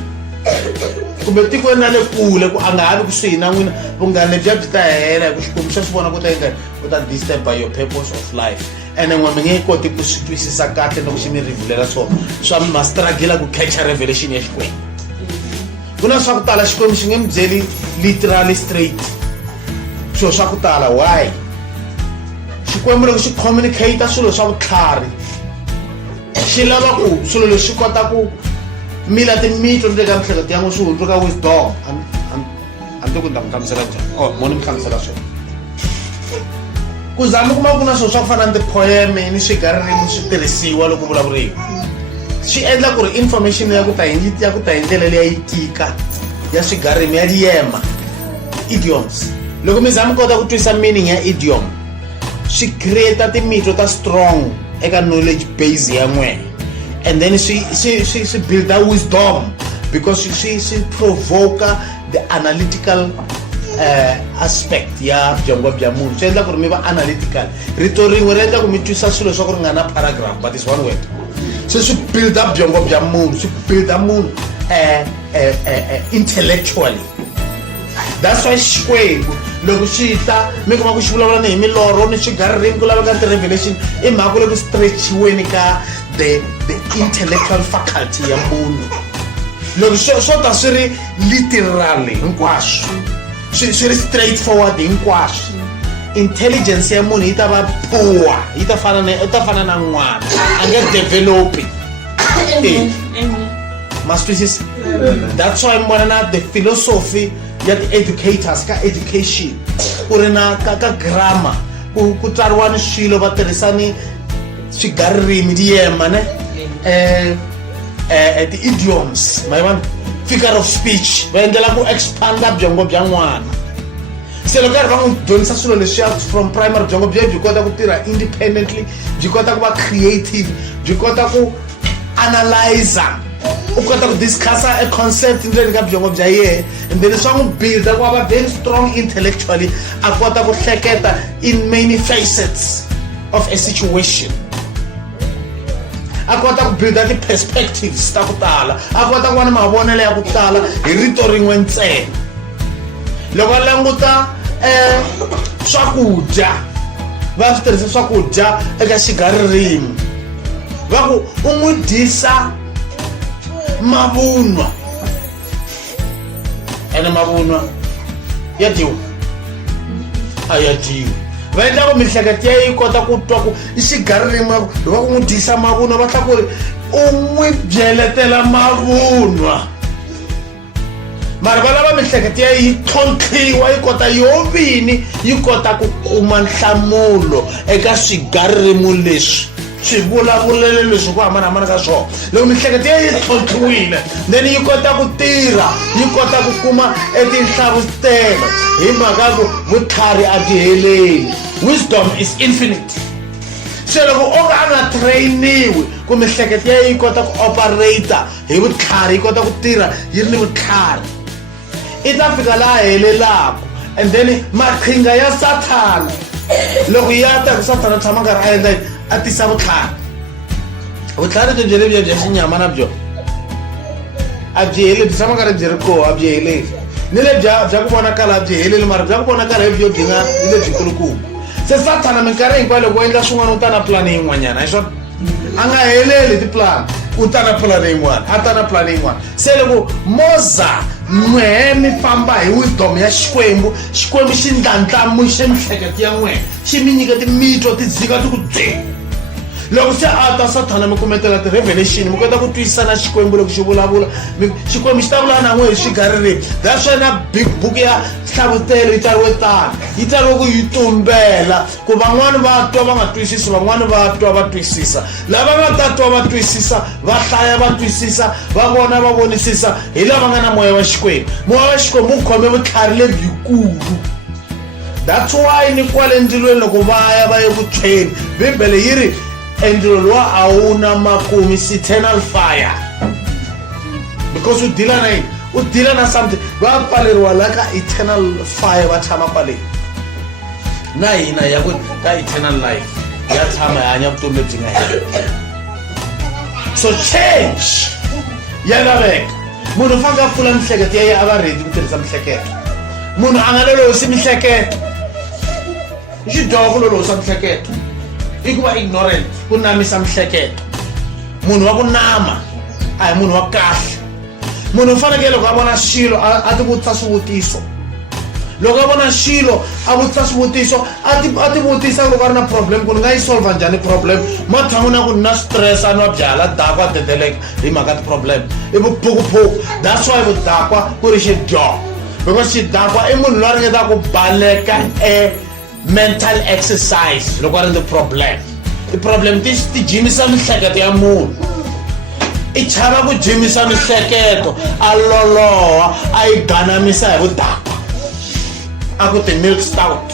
kumbe tikweni na le kule ku a nga ha vi kusuhi na n'wina vunghana lebyiya byi ta hela hi ku Xikwembu xa swi vona ku ta endla ku ta disturb by your purpose of life. Ene n'we mi nge koti ku swi twisisa kahle loko xi mi rivulela swona swa mi ma struggle ku catch revelation ya Xikwembu. Ku na swa ku tala Xikwembu xi nge mi byeli literally straight swilo swa ku tala why Xikwembu loko xi communicate swilo swa vutlhari xi lava ku swilo leswi xi kota ku mila timitlo ni le ka mihleketo ya n'we swi hundzuka wisdom. A ni ku ni ta mi hlamusela njhani mo ni mi hlamusela swona ku za mi kuma ku na swilo swa ku fana ni ti-poem ni swigaririmi swi tirhisiwa loko vulavuriwa swi endla ku ri information ya ku ta hi ndlela leyi yi tika ya swigaririmi ya liyema idioms. Loko mi za mi kota ku twisa meaning ya idiom swi create timitlo ta strong eka knowledge base ya n'wehe and then swi build a wisdom because swi provoke the analytical aspect ya byongo bya munhu swi endla ku ri mi va analytical. Rito rin'we ri endla ku mi twisa swilo swa ku ri nga na paragraph but is one word. Se swi build up byongo bya munhu swi build up munhu intellectually. That's why Xikwembu loko xi ta mi kuma ku xi vulavula ni hi milorho ni swigaririmi ku laveka ti-revelation i mhaka ku le ku stretchiweni ka the intellectual faculty ya munhu. Loko swo ta swi ri literally hinkwaswo swi ri straightforward hinkwaswo. Intelligence ya munhu yi ta va poor, yi ta fana na n'wana a nge developi. Ma swi twisisa? That's why mi vona na the philosophy ya ti-educators ka education ku ri na ka grammar ku tsariwani swilo va tirhisani swigaririmi tiyema ne ti-idioms ma yivana figure of speech va endlela ku expanda byongo bya n'wana. Se loko karhi va n'wi dyondzisa swilo leswiya from primary byongo byi kota ku tirha independently, byi kota ku va creative, byi kota ku analyzer, u kota ku discussa a concept ndzeni ka byongo bya yehe, and then swa n'wi builda ku va very strong intellectually, a kota ku hleketa in many facets of a situation, a kota ku builda ti-perspectives ta ku tala, a kota ku va na mavonelo ya ku tala hi rito rin'we ntsena. Loko a languta swakudya va swi tirhisa swakudya eka xigaririmi va ku u n'wi dyisa mavunwa, ene mavunwa ya dyiwa a ya dyiwi. Va endla ku mihleketo ya yi kota ku twa ku i xigaririmi loko va ku n'wi dyisa mavunwa va tlha ku ri u n'wi byeletela mavunwa. Mara va lava mihleketo ya yi tlhontlhiwa yi kota yo vini yi kota ku kuma nhlamulo eka swigaririmi leswi swi vulavulele leswi ku hambanahambana ka swona. Loko mihleketo ya yi tlhontlhiwile then yi kota ku tirha, yi kota ku kuma etinhlavutelo hi mhaka ku vutlhari a byi heleli. Wisdom is infinite. Se loko o ka a nga trainiwi ku mihleketo ya yi kota ku operata hi vutlhari, yi kota ku tirha yi ri ni vutlhari, i ta fika laha helelaku. And then maqhinga ya Sathana loko ya ta ku Sathana tshama karhi a endla a tisa vutlhari. Vutlhari byo lebyi bya xinyama na byo a byi heleli, byi tshama karhi byi ri koho, a byi heleli. Ni le bya ku vonakala a byi heleli, mara bya ku vonakala hi byo byi nga hi lebyikulukumba. Se Sathana minkarhi hinkwayo loko u endla swin'wana u ta na pulani yin'wanyana, hi swona a nga heleli tipulani, u ta na pulani yin'wana, a ta na pulani yin'wana. Se loko Moza n'wehe mi famba hi wisdom ya Xikwembu, Xikwembu xi ndlandlamuxe mihleketo ya n'wehe, xi mi nyika timitwa ti dzika ti ku bye. Loko se a ta Sathana mi kumetela ti-revelation mi kota ku twisisana Xikwembu loko xi vulavula, Xikwembu xi ta vulavula na n'wehe hi swigaririmi. That's why na big book ya hlavutelo yi tsariwe tano, yi tsariwe ku yi tumbela ku van'wani va twa va nga twisisi, van'wani va twa va twisisa. Lava nga ta twa va twisisa va hlaya va twisisa va vona va vonisisa hi lava nga na moya wa Xikwembu. Moya wa Xikwembu u khome vutlhari lebyikulu. That's why ni kwale ndzilweni loko va ye ku tshweni Bibele yi ri endzilo lowa a wu na makumu, eternal fire, because u dila na yini, u dila na something. Va pfaleriwa la ka eternal fire, va tshama kwale na hina ya ku ka eternal life ya tshama ya hanya vutomi lebyi nga heli. So change ya laveka. Munhu fanele a pfula mihleketo ya yena, a va ready ku tirhisa mihleketo. Munhu a nga lolosi mihleketo, i xidyoho ku lolosa mihleketo i ku va ignorant, ku namisa mihleketo. Munhu wa ku nama a hi munhu wa kahle. Munhu u fanekele loko a vona xilo a ti vutisa swivutiso. Loko a vona xilo a vutisa swivutiso, a ti vutisa loko a ri na problem ku ni nga yi solva njhani problem. Matshan'wini ku ni na stress, a nwa byala, dakwa, a dedeleka hi mhaka ti-problem, i vuphukuphuku. That's why vudakwa ku ri xidyoho, because xidakwa i munhu loyi a ringetaka ku baleka mental exercise loko a ri ni problem. Ti-problem ti jimisa mihleketo ya munhu, i chava ku jimisa mihleketo, a loloha, a yi ganamisa hi vudakwa. A ku ti-milk stout,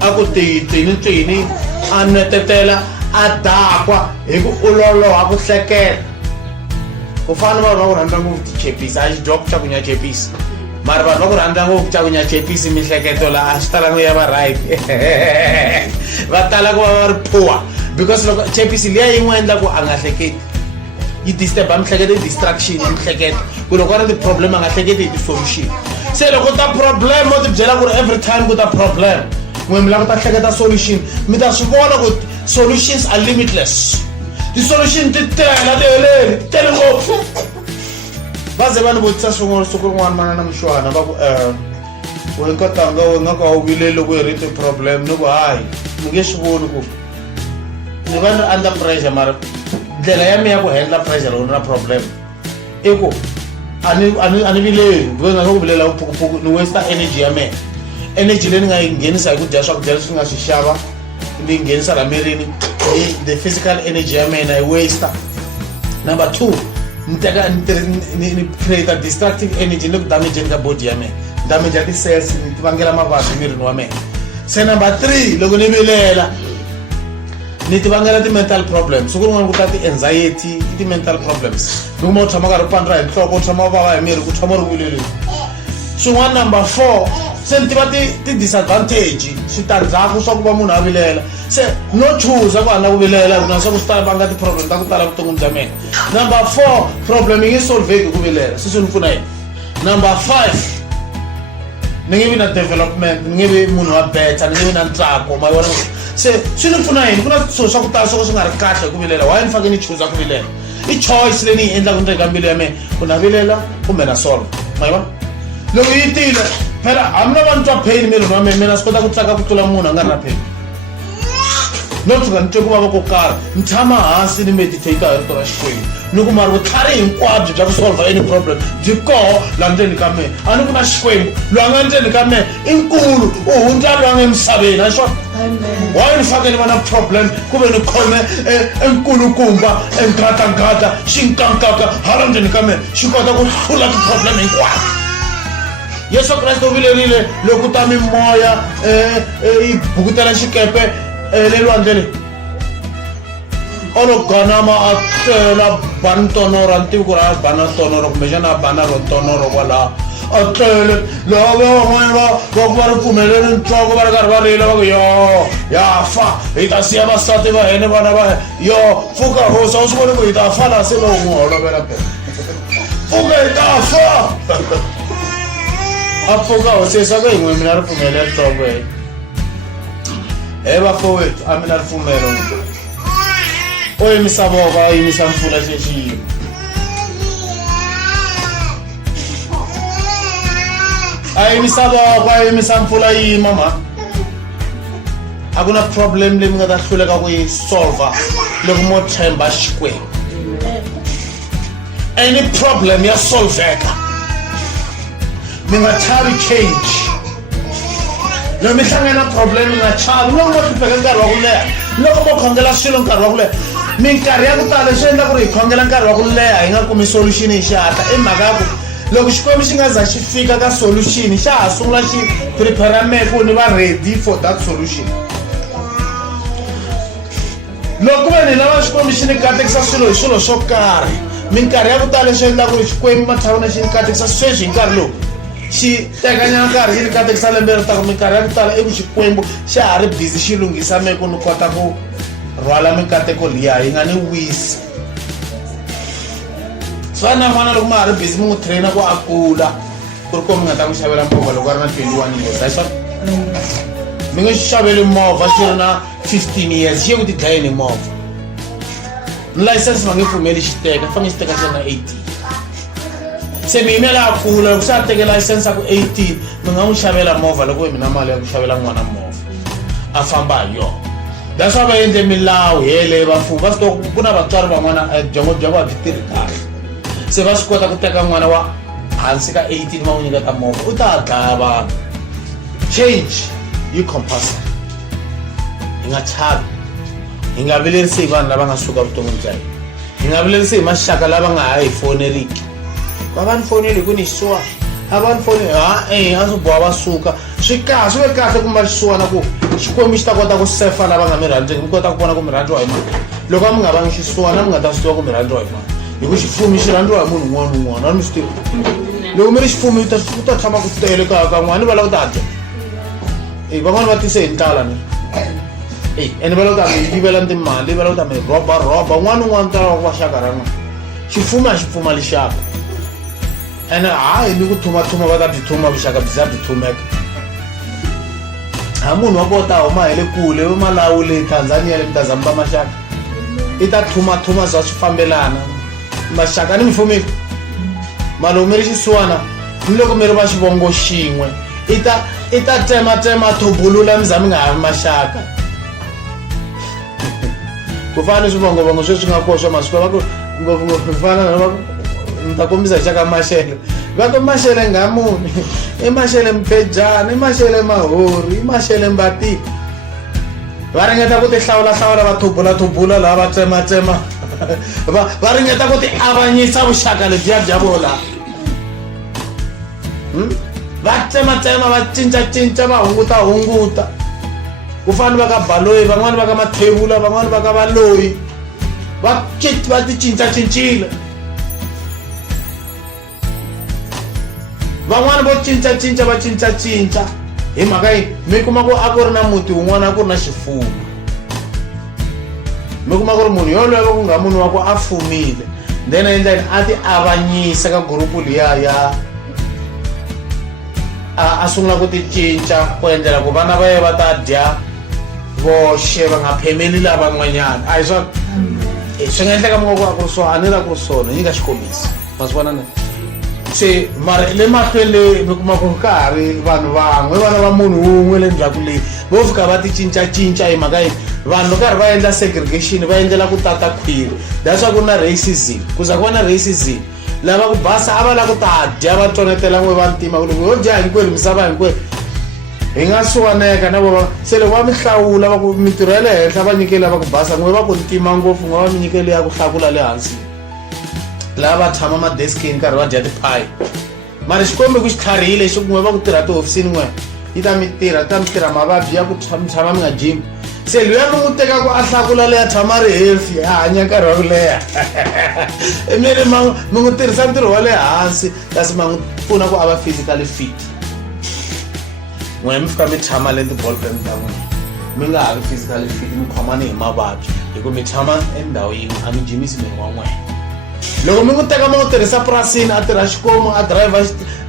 a ku tini a netetela, a dakwa hi ku u loloha ku hleketa. Ku fana vanhu va ku rhandza ngopfu tichepisi, a xidyoho ku chakunya chepisi, mara vanhu va ku rhandza ngopfu ku chakunya chepisi mihleketo la a swi talangi ya va right. Va tala ku va va ri poor, because loko chepisi liya yi n'wi endla ku a nga hleketi, yi disturba mihleketo, yi distraction ya mihleketo, ku loko a ri ti-problem a nga hleketi hi ti-solution. Se loko ta problem o ti byela ku ri every time ku ta problem n'we mi lava ku ta hleketa solution, mi ta swi vona ku solutions are limitless. Ti-solution ti tele ti heleli, ti tele ngopfu. Va ze va ni vutisa swin'wana siku rin'wana mana na mixwana va ku we nkatanga we nga ka u vile loko hi ri problem ni ku hayi mi nge swi voni ku ni va ni under pressure mara ndlela ya mi ya ku handle pressure loko ni na problem i ku ani vileli ve nga ku vilela vupukupuku ni waste energy ya mina energy leyi ni nga yi nghenisa hi ku dya swakudya leswi nga swi xava ni nghenisa la mirini the physical energy ya mina yi waste. Number 2 ni create destructive energy ni ku damage ka body ya mina damage ya ti-cells ni ti vangela mavabyi mirini wa mina. Se number 3 loko ni vilela ni ti vangela ti-mental problems ku rin'wana ku ta ti-anxiety ti-mental problems loko ma u tshama karhi u pandra hi nhloko u tshama u vava hi miri ku tshama ri vileleni. Swin'wana number 4 se ni tiva ti-disadvantage switandzhaku swa ku va munhu a vilela se no chuza ku hana ku vilela na swa ku swi ta vanga ti-problem ta ku tala vuton'wini bya mina. Number 4 problem yi nge solveki hi ku vilela se swi ni pfuna yini. Number 5 ni nge vi na development ni nge vi munhu wa better ni nge vi na ntsako ma vona se swi ni pfuna yini ku na swilo swa ku tala swo ka swi nga ri kahle hi ku vilela why ni fanekele ni chuza ku vilela i choice leyi ni yi endlaka ndzeni ka mbilu ya mina ku na vilela kumbe na solve ma yi vona. Loko yi tile phela a mi na va ni twa pain mirini wa mina mina swi kota ku tsaka ku tlula munhu a nga ri na pain no tshuka ni twe ku vava ko karhi ni tshama hansi ni meditate hi rito ra Xikwembu ni ku mari vutlhari hinkwabyo bya ku solve any problem byi koho laha ndzeni ka mina a ni ku na Xikwembu loyi a nga ndzeni ka mina i nkulu u hundza loyi a nga emisaveni a swona why ni fanele ni va na problem ku ve ni khome enkulukumba engatangata xi nkankaka hala ndzeni ka mina xi kota ku hlula ti-problem hinkwato. Yesu Kreste u vilerile loko ta mimoya yi bukutela xikepe le lwandle olo ganama a tlela bani tonoro a ni tivi ku ri a bana tonoro kumbexana a bana ro tonoro kwalaha a tlele laha van'wani va ku va ri pfumeleli ntsongo va ri karhi va rila va ku yo ya fa hi ta siya vasati va hene vana va yo pfuka hosi a wu swi voni ku hi ta fa laha se va n'wi holovela pe pfuka hi ta fa a pfuka hosi swa ku hi n'we mina ri pfumele ntsongo he vafowethu a mina ripfumelo o yimisa voko a yimisa mpfula xexiyimo a yimisa voko a yimisa mpfula yima ma a ku na problem leyi mi nga ta hluleka ku yi solva loko mo tshemba Xikwembu. Any problem ya solveka mi nga chavi change loko mi hlangana na problem mi nga chavi loko mo hlupheka nkarhi wa ku leha loko mo khongela swilo nkarhi wa ku leha minkarhi ya ku tala swi endla ku ri hi khongela nkarhi wa ku leha hi nga kumi solution hi xihatla i mhaka ya ku loko Xikwembu xi nga za xi fika ka solution xa ha sungula xi prepare me ku ni va ready for that solution. Loko ve ni lava Xikwembu xi ni katekisa swilo hi swilo swo karhi minkarhi ya ku tala swi endla ku ri Xikwembu matshavona xi ni katekisa sweswi hi nkarhi lowu xi tekanyana nkarhi xi ni katekisa lembe ri taka minkarhi ya ku tala i ku Xikwembu xa ha ri busy xi lunghisa me ku ni kota ku rhwala mikateko liya yi nga ni wisi. Swa na n'wana loko ma ha ri busy mi n'wi trainer ku a kula ku ri ko mi nga ta n'wi xavela movha loko a ri na 21 years hayi swona mi nge xi xaveli movha xi ri na 15 years xi ye ku ti dlayeni movha ni license va nge pfumeli xi teka fanele xi teka xi ri na 18 se mi yimela a kula loko se a teke license ya ku 18 mi nga n'wi xavela movha loko mi na mali ya ku xavela n'wana movha a famba hi yona. That's why va endle milawu yeleyo vafuwi va swi tiva ku na vatswari van'wana byongo bya vona byi tirhi kahle se va swi kota ku teka n'wana wa hansi ka 18 va n'wi nyiketa movha u ta dlaya vanhu. Change yi compulsory hi nga chavi hi nga vilerisi hi vanhu lava nga suka vuton'wini bya hina hi nga vilerisi hi maxaka lava nga ha hi foneriki va va ni foneli hi ku ni xisiwana a va ni foneli a swi boha va suka swi kahle swi ve kahle ku mba xisiwana ku Xikwembu xi ta kota ku sefa lava nga mi rhandzeki mi kota ku vona ku mi rhandziwa hi mani loko a mi nga vangi xisiwana mi nga ta swi tiva ku mi rhandziwa hi mani hi ku xifumi xi rhandziwa hi munhu un'wana na un'wana a mi swi tivi loko mi ri xifumi ku ta tshama ku tele ka n'wana ni va lava ku ta dya van'wana va tise hi ndlala ni ene va lava ku ta mi yivela timali va lava ku ta mi roba un'wana un'wana ta lava ku va xaka ra n'wana xifumi a xi pfumali xaka ene hayi ni ku thumathuma va ta byi thuma vuxaka byi za byi thumeka ha munhu wa kota huma hi le kule va Malawi le Tanzania le mi ta zamba maxaka i ta thumathuma za swi fambelana maxaka ni mi fumile ma loko mi ri xisiwana ni loko mi ri va xivongo xin'we i ta tsema thubulula mizami nga ha maxaka ku fana ni swivongovongo sweswi nga koho swa masiku va ku ngopfungopfu fana na ni ta kombisa xaka Mashele va ku Mashele Ngamuni i Mashele Mpejana i Mashele Mahori i Mashele Mbatini va ringeta ku ti hlawula va thubula laha va tsema va ringeta ku ti avanyisa vuxaka lebyiya bya vona va tsema va cinca va hunguta ku fana va ka Baloyi van'wani va ka Mathebula van'wani va ka Valoyi va ti cincile van'wani vo cinca va cinca hi mhaka yini mi kuma ku a ku ri na muti wun'wana a ku ri na xifuwo mi kuma ku ri munhu yoloye ku nga munhu wa ku a fumile then endleni a ti avanyisa ka gurupu liya a sungula ku ti cinca ku endlela ku vana va ye va ta dya voxe va nga phemeli lavan'wanyana a hi swa swi nga endleka mi nga ku a ku ri so a ni la ku ri swona yi nga xikomisi ma swi vona se mara le mahlweni le mi kuma ku nkarhi vanhu van'we vana va munhu wun'we le ndzhaku leyi vo fika va ti cinca hi mhaka yini vanhu karhi va endla segregation va endlela ku tata khwiri that's why ku na racism ku za ku va na racism lava ku basa a va la ku ta dya va tonetela n'we va ntima ku loko yo dya hinkwenu misava hinkwenu hi nga suwaneka na vona se loko va mi hlawula va ku mintirho ya le henhla va nyikele lava ku basa n'we va ku ntima ngopfu n'we va mi nyikele ya ku hlakula le hansi laha va tshama madeskini nkarhi va dya tiphayi mara xikombe ku xi tlharihile xi n'we va ku tirha tihofisini n'we yi ta mi tirha mavabyi ya ku tshama mi nga jimi se luya mi n'wi teka ku a hlakula leya tshama ri healthy a hanya nkarhi wa ku leha miri mi n'wi tirhisa ntirho wa le hansi kasi ma n'wi pfuna ku a va physically fit n'we mi fika mi tshama le ti-ballpen ta n'wina mi nga ha ri physically fit mi khomani hi mavabyi hikuva mi tshama endhawu yin'we a mi jimisi miri wa n'wena loko mi n'wi teka mi n'wi tirhisa purasini a tirha xikomu a driver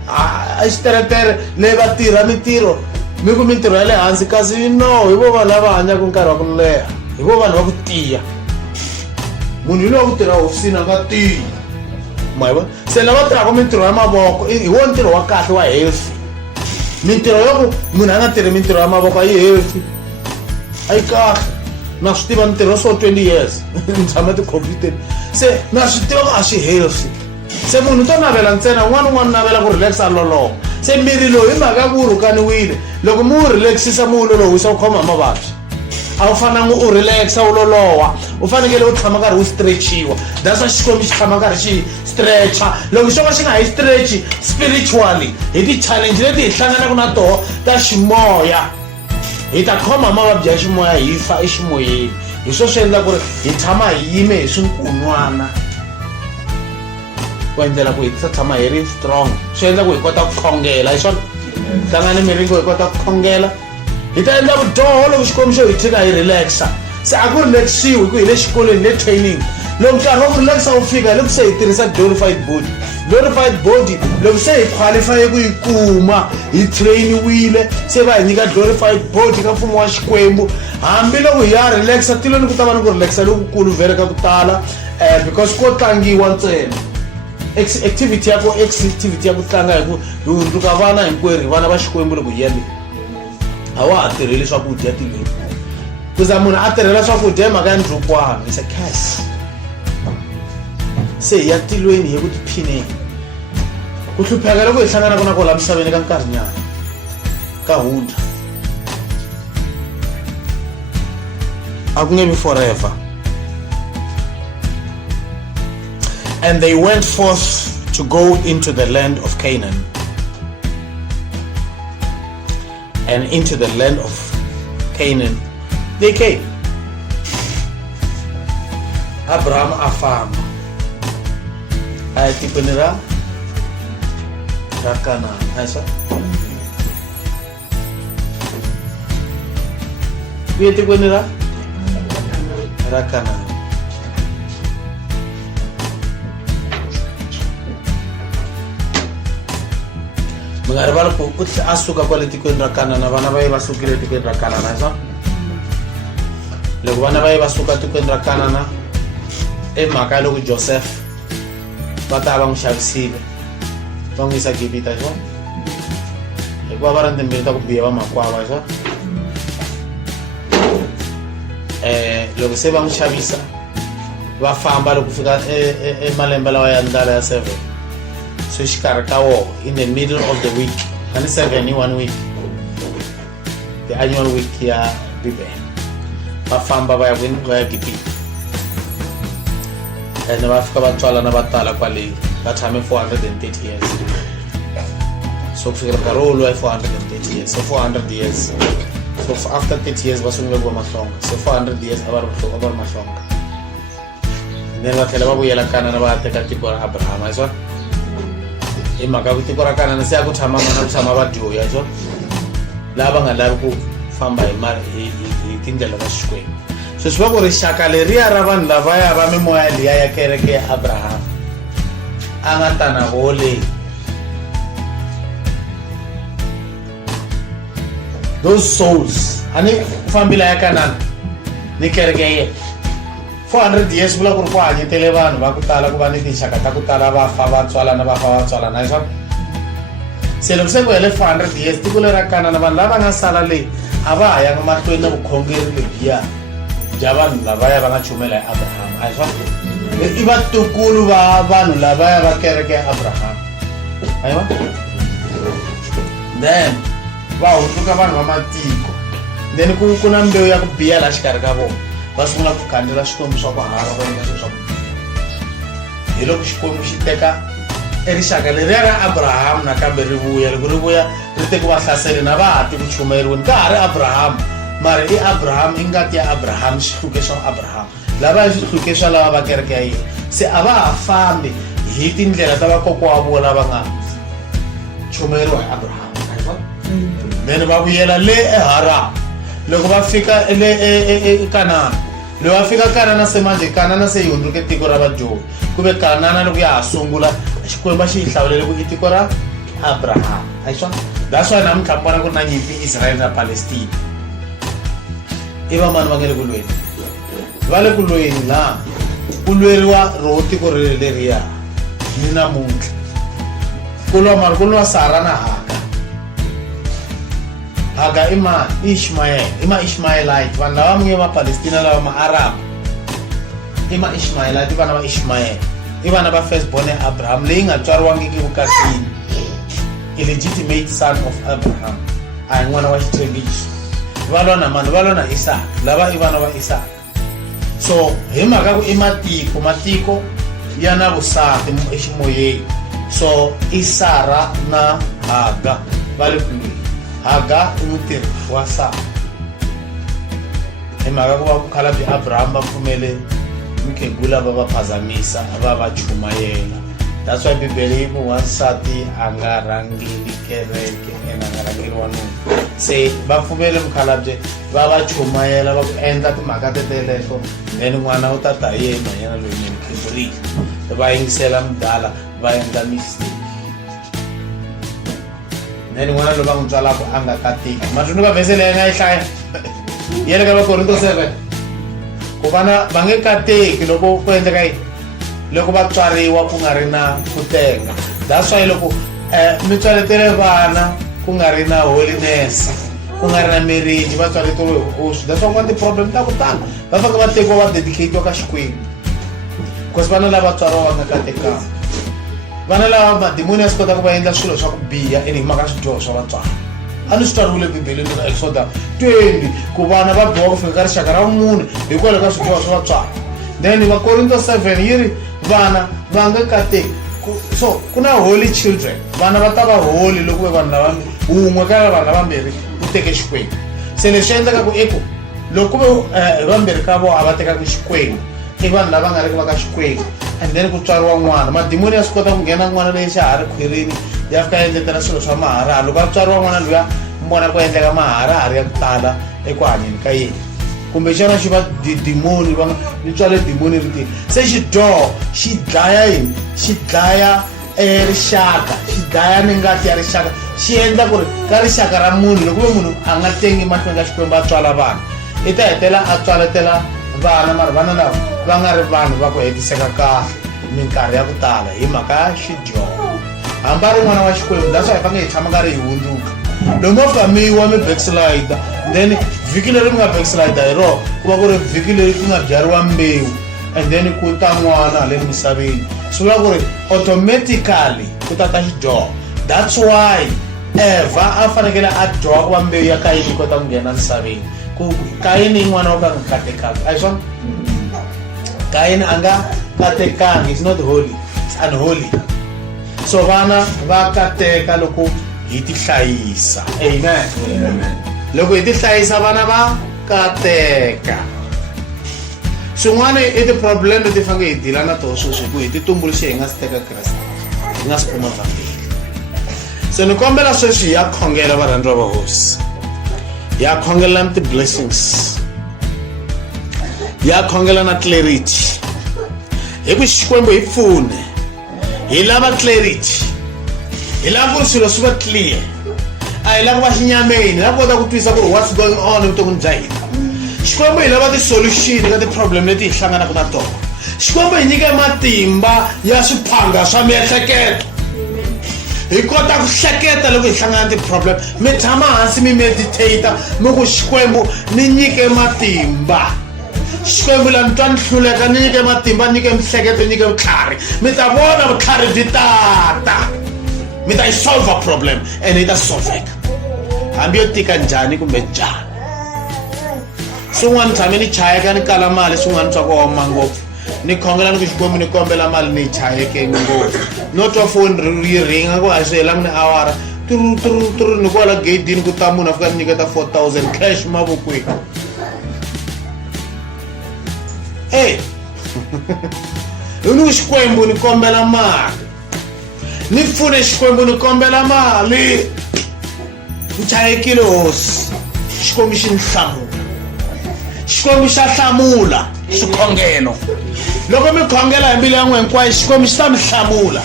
a xiteretere leyi va tirha mintirho mi ku mintirho ya le hansi kasi no hi vo vanhu lava hanyaka nkarhi wa ku leha hi vo vanhu va ku tiya munhu hi lowa ku tirha hofisini a nga tiyi ma hi vona se lava tirhaka mintirho ya mavoko hi wo ntirho wa kahle wa healthy mintirho ya ku munhu a nga tirhi mintirho ya mavoko a yi healthy a yi kahle na swi tiva mintirho so 20 years ni tshama tikhompyuteni se na swi tiva ku a swi healthy se munhu to navela ntsena un'wana navela ku relaxa a loloha se miri lowu hi mhaka ku rhukaniwile loko mi wu relaxisa mi wu lolohisa u khoma hi mavabyi a wu fanangi u relaxa u loloha u fanekele u tshama karhi u stretchiwa that's why xikwembu xi tshama karhi xi stretcha loko xo ka xi nga hi stretchi spiritually hi ti-challenge leti hi hlanganaka na toho ta ximoya hi ta khoma hi mavabyi ya ximoya hi fa eximoyeni hi swo swi endla ku ri hi tshama hi yime hi swinkun'wana ku endlela ku hi ta tshama hi ri strong swi endla ku hi kota ku khongela hi swona tlangani miringo hi kota ku khongela hi ta endla vudoho loko xikwembu xo hi tshika hi relaxa se a ku relaxiwi hi ku hi le xikolweni le training loko nkarhi wa ku relaxa wu fika hi loko se hi tirhisa glorified body loko se hi qualify ku yi kuma hi trainiwile se va hi nyika glorified body ka mfumo wa xikwembu hambiloko hi ya relaxa tilweni ku ta va ni ku relaxa lokukulu vhele ka ku tala because ko tlangiwa ntsena activity ya ku tlanga hi ku hi hundzuka vana hinkwerhu vana va xikwembu loko hi yale a wa ha tirheli swakudya tilweni kuza munhu a tirhela swakudya hi mhaka ya ndlukwana is a curse se hi ya tilweni hi ku tiphineni ku hlupheka loko hi hlanganaka na ko laha misaveni ka nkarhinyana ka hundza a ku nge vi forever. And they went forth to go into the land of Canaan. And into the land of Canaan they came. Abraham afama tikweni ra Canaan. Aisa kuye tikweni ra Canaan. Mengari bala ku asuka kwale tikweni ra Canaan vana va ye va sukile tikweni ra Canaan aisa loko vana va ye va suka tikweni ra Canaan mhaka loko Joseph va ta va n'wi xavisile va n'wi yisa Gibita xo hi va va ri timbirhi ta ku biha va makwava so loko se va n'wi xavisa va famba loko fika malembe lawa ya ndlala ya 7 so xikarhi ka wo in the middle of the week ani 7 hi 1 week the annual week ya bibele va famba va ya kwini va ya Gibhita and va fika va tswalana va tala kwale va tshame 430 years so kufikela nkarhi wolowo 430 years so 400 years so after 30 years va sungule ku va mahlonga so 400 years a va ri mahlonga and then va tlhela va vuyela kanana va teka tiko ra Abrahama hi swona hi mhaka ku tiko ra kanana se ya ku tshama na ku tshama vadyohi hi swona lava nga lavi ku famba hi tindlela ta Xikwembu so swi va ku rixaka leriya ra vanhu lavaya va mimoya liya ya kereke ya Abraham a nga ta na vole those souls ani ku fambila ya kanana ni kereke ye 400 years vula ku ri ku hanyetele vanhu va ku tala ku va ni tinxaka ta ku tala va fa va tswalana hi swona se loko se ku hele 400 years tiko lera kanana vanhu lava nga sala leyi a va ha yanga mahlweni na vukhongeri lebyiya bya vanhu lavaya va nga chumela hi Abraham a hi swona i vatukulu va vanhu lavaya va kereke ya Abraham ayiwa then va hundzuka vanhu va matiko then ku na mbewu ya ku biha la xikarhi ka vona va sungula ku khandzela Xikwembu swa ku hava va endla swilo swa ku hi loko Xikwembu xi teka rixaka leriya ra Abraham nakambe ri vuya loko ri vuya ri te ku va hlaseli na va ha ti ku chumeriweni ka ha ri Abraham mara i Abraham i ngati ya Abraham xihluke xa Abraham lava hi swihluke swa lava va kereke ya yena se a va ha fambi hi tindlela ta vakokwa wa vona va nga chumeriwa hi Abraham then va vuyela le eHaran loko va fika le Kanana loko va fika Kanana se manje Kanana se yi hundzuke tiko ra vadyohi ku ve Kanana loko ya ha sungula Xikwembu xi yi hlawulele ku i tiko ra Abraham a hi swona that's why namuntlha mi vona ku ri na nyimpi Israel na Palestine i va mani va nga le ku lweni va le ku lweni laha ku lweriwa ro tiko leriya ni namuntlha ku lwa Sara na Haga i Ishmael i ma-Ishmaelite vanhu lava munge ma-Palestina lava ma-Arab i ma-Ishmaelite i vana va Ishmael i vana va firstborn ya Abraham leyi nga tswariwangiki vukatini illegitimate son of Abraham a hi n'wana wa xitshembiso va lwa na mani va lwa na Isaka lava i vana va Isaka so hi mhaka ku i matiko ya na vusati eximoyeni so i Sara na Haga va le ku lweni Haga i mutirhi wa Sara hi mhaka ku va mukhalabye Abraham va pfumele mukhegula va va phazamisa va va chumayela that's why bibele yi ku wansati a nga rhangeli kereke ena nga rhangeli wanuna se va pfumele mukhalabye va va chumayela va ku endla timhaka teteleto then n'wana u ta ta hi yena yena loyi ni mukhegulile va yingisela mudala va endla mistake then n'wana loyi va n'wi tswalaka a nga kateki mahlweni va vhese leyi nga yi hlaya yi le ka Vakorinto 7 ku vana va nge kateki loko ku endleka yini loko va tswariwa ku nga ri na ku tenga that's why loko mi tswaletele vana ku nga ri na holiness ku nga ri na marriage va tswaleteliwe hi hosi that's why ku na ti-problem ta ku tala va fanele va tekiwa va dedicate-iwa ka Xikwembu because vana lava tswariwa va nga katekanga vana lava madimoni ya swi kota ku va endla swilo swa ku biha hi mhaka swidyoho swa vatswari a ni swi tswariwile bibeleni ka Exodus 20 ku vana va boha ku fika ka rixaka ra mune hikwalaho ka swidyoho swa vatswari then Vakorinto 7 yi ri vana va nga kateki so ku na holy children vana va ta va holy loko ve vanhu lava un'we ka vanhu lavambirhi u teke Xikwembu se leswi endleka ku i ku loko ve vambirhi ka vona a va tekaka Xikwembu i vanhu lava nga ri va ka Xikwembu and then ku tswariwa n'wana madimoni ya swi kota ku nghena n'wana leyi xa ha ri khwirini ya fika endletela swilo swa maharahari loko a tswariwa n'wana luya mi vona ku endleka maharahari ya ku tala eku hanyeni ka yena kumbe xana xi va dimoni va ni tswale dimoni ri tini se xidyoho xi dlaya yini xi dlaya rixaka xi dlaya ni ngati ya rixaka xi endla ku ri ka rixaka ra munhu loko ve munhu a nga tengi mahlweni ka Xikwembu a tswala vana i ta hetela a tswaletela vana mara vana lava va nga ri vanhu va ku hetiseka ka minkarhi ya ku tala hi mhaka ya xidyoho hamba ri n'wana wa Xikwembu that's why hi fanele hi tshama karhi hi hundzuka loko mo famiwa mi backslider then vhiki leri mi nga backslider hi rona ku va ku ri vhiki leri ku nga byariwa mbewu and then ku ta n'wana haleni misaveni swi vula ku ri automatically ku ta ta xidyoho. That's why Eva a fanekele a dyoha ku va mbewu ya Kayini yi kota ku nghena misaveni ku Kayini i n'wana wo ka nga katekanga a hi swona. Kayini a nga katekanga, is not holy, it's unholy. So vana va kateka loko hi ti hlayisa. Amen. Loko hi ti hlayisa vana va kateka. Swin'wana i ti-problem leti fanele hi dila na toho sweswi hi ku hi ti tumbuluxe hi nga si teka Kreste hi nga si kuma vhangeli. So ni kombela sweswi hi ya khongela varhandziwa va hosi, hi ya khongela na ti-blessings, hi ya khongela na clarity hi ku Xikwembu hi pfune. Hi lava clarity, hi lava ku ri swilo swi va clear, a hi lava ku va xinyameni, hi lava kota ku twisisa ku ri what's going on evuton'wini bya hina. Xikwembu hi lava ti-solution ka ti-problem leti hi hlanganaka na tona. Xikwembu hi nyike matimba ya swiphanga swa miehleketo, hi kota ku hleketa loko hi hlangana ti-problem. Mi tshama hansi mi meditata mi ku Xikwembu ni nyike matimba, Xikwembu la ni twa ni hluleka ni nyike matimba, nyike miehleketo, nyike vutlhari. Mi ta vona vutlhari byi tata, mi ta yi solve a problem and yi ta solveka hambi yo tika njhani kumbe njhani. Swin'wana tshame ni chayeka ni kala mali, swin'wana swa ku homa ngopfu ni khongela ni ku Xikwembu ni kombela mali ni chayeke ngopfu. No twa phone yi ringa ku a swi helangi ni awara turu ni kwala gate-ini ku ta munhu a fika ni nyiketa 4,000 cash mavokweni. Hey, ni ku Xikwembu ni kombela mali, ni pfune Xikwembu ni kombela mali. Ni chayekile hosi, Xikwembu xi ni hlamula, Xikwembu xa hlamula swikhongelo. Loko mi khongela hi mbilu ya n'we hinkwayo Xikwembu xi ta mi hlamula,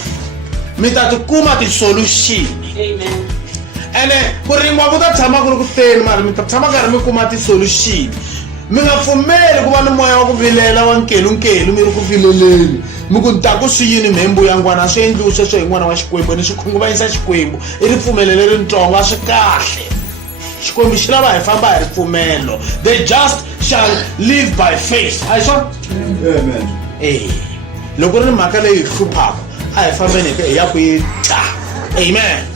mi ta tikuma ti-solution. Amen. Ene ku rin'wa ku ta tshama ku ri ku teni mara mi ta tshama karhi mi kuma ti-solution. Mi nga pfumeli ku va ni moya wa ku vilela wa nkelunkelu mi ri ku vileleni mi ku ta ku swi yini mhembu ya n'wana a swi endliwi sweswo hi n'wana wa Xikwembu ni swi khunguvanyisa Xikwembu i ripfumelo leritsongo a swi kahle. Xikwembu xi lava hi famba hi ripfumelo. They just shall live by faith. A hi swona? Amen. Loko ri ni mhaka leyi hi hluphaka a hi fambeni hi ya ku yi ta. Amen.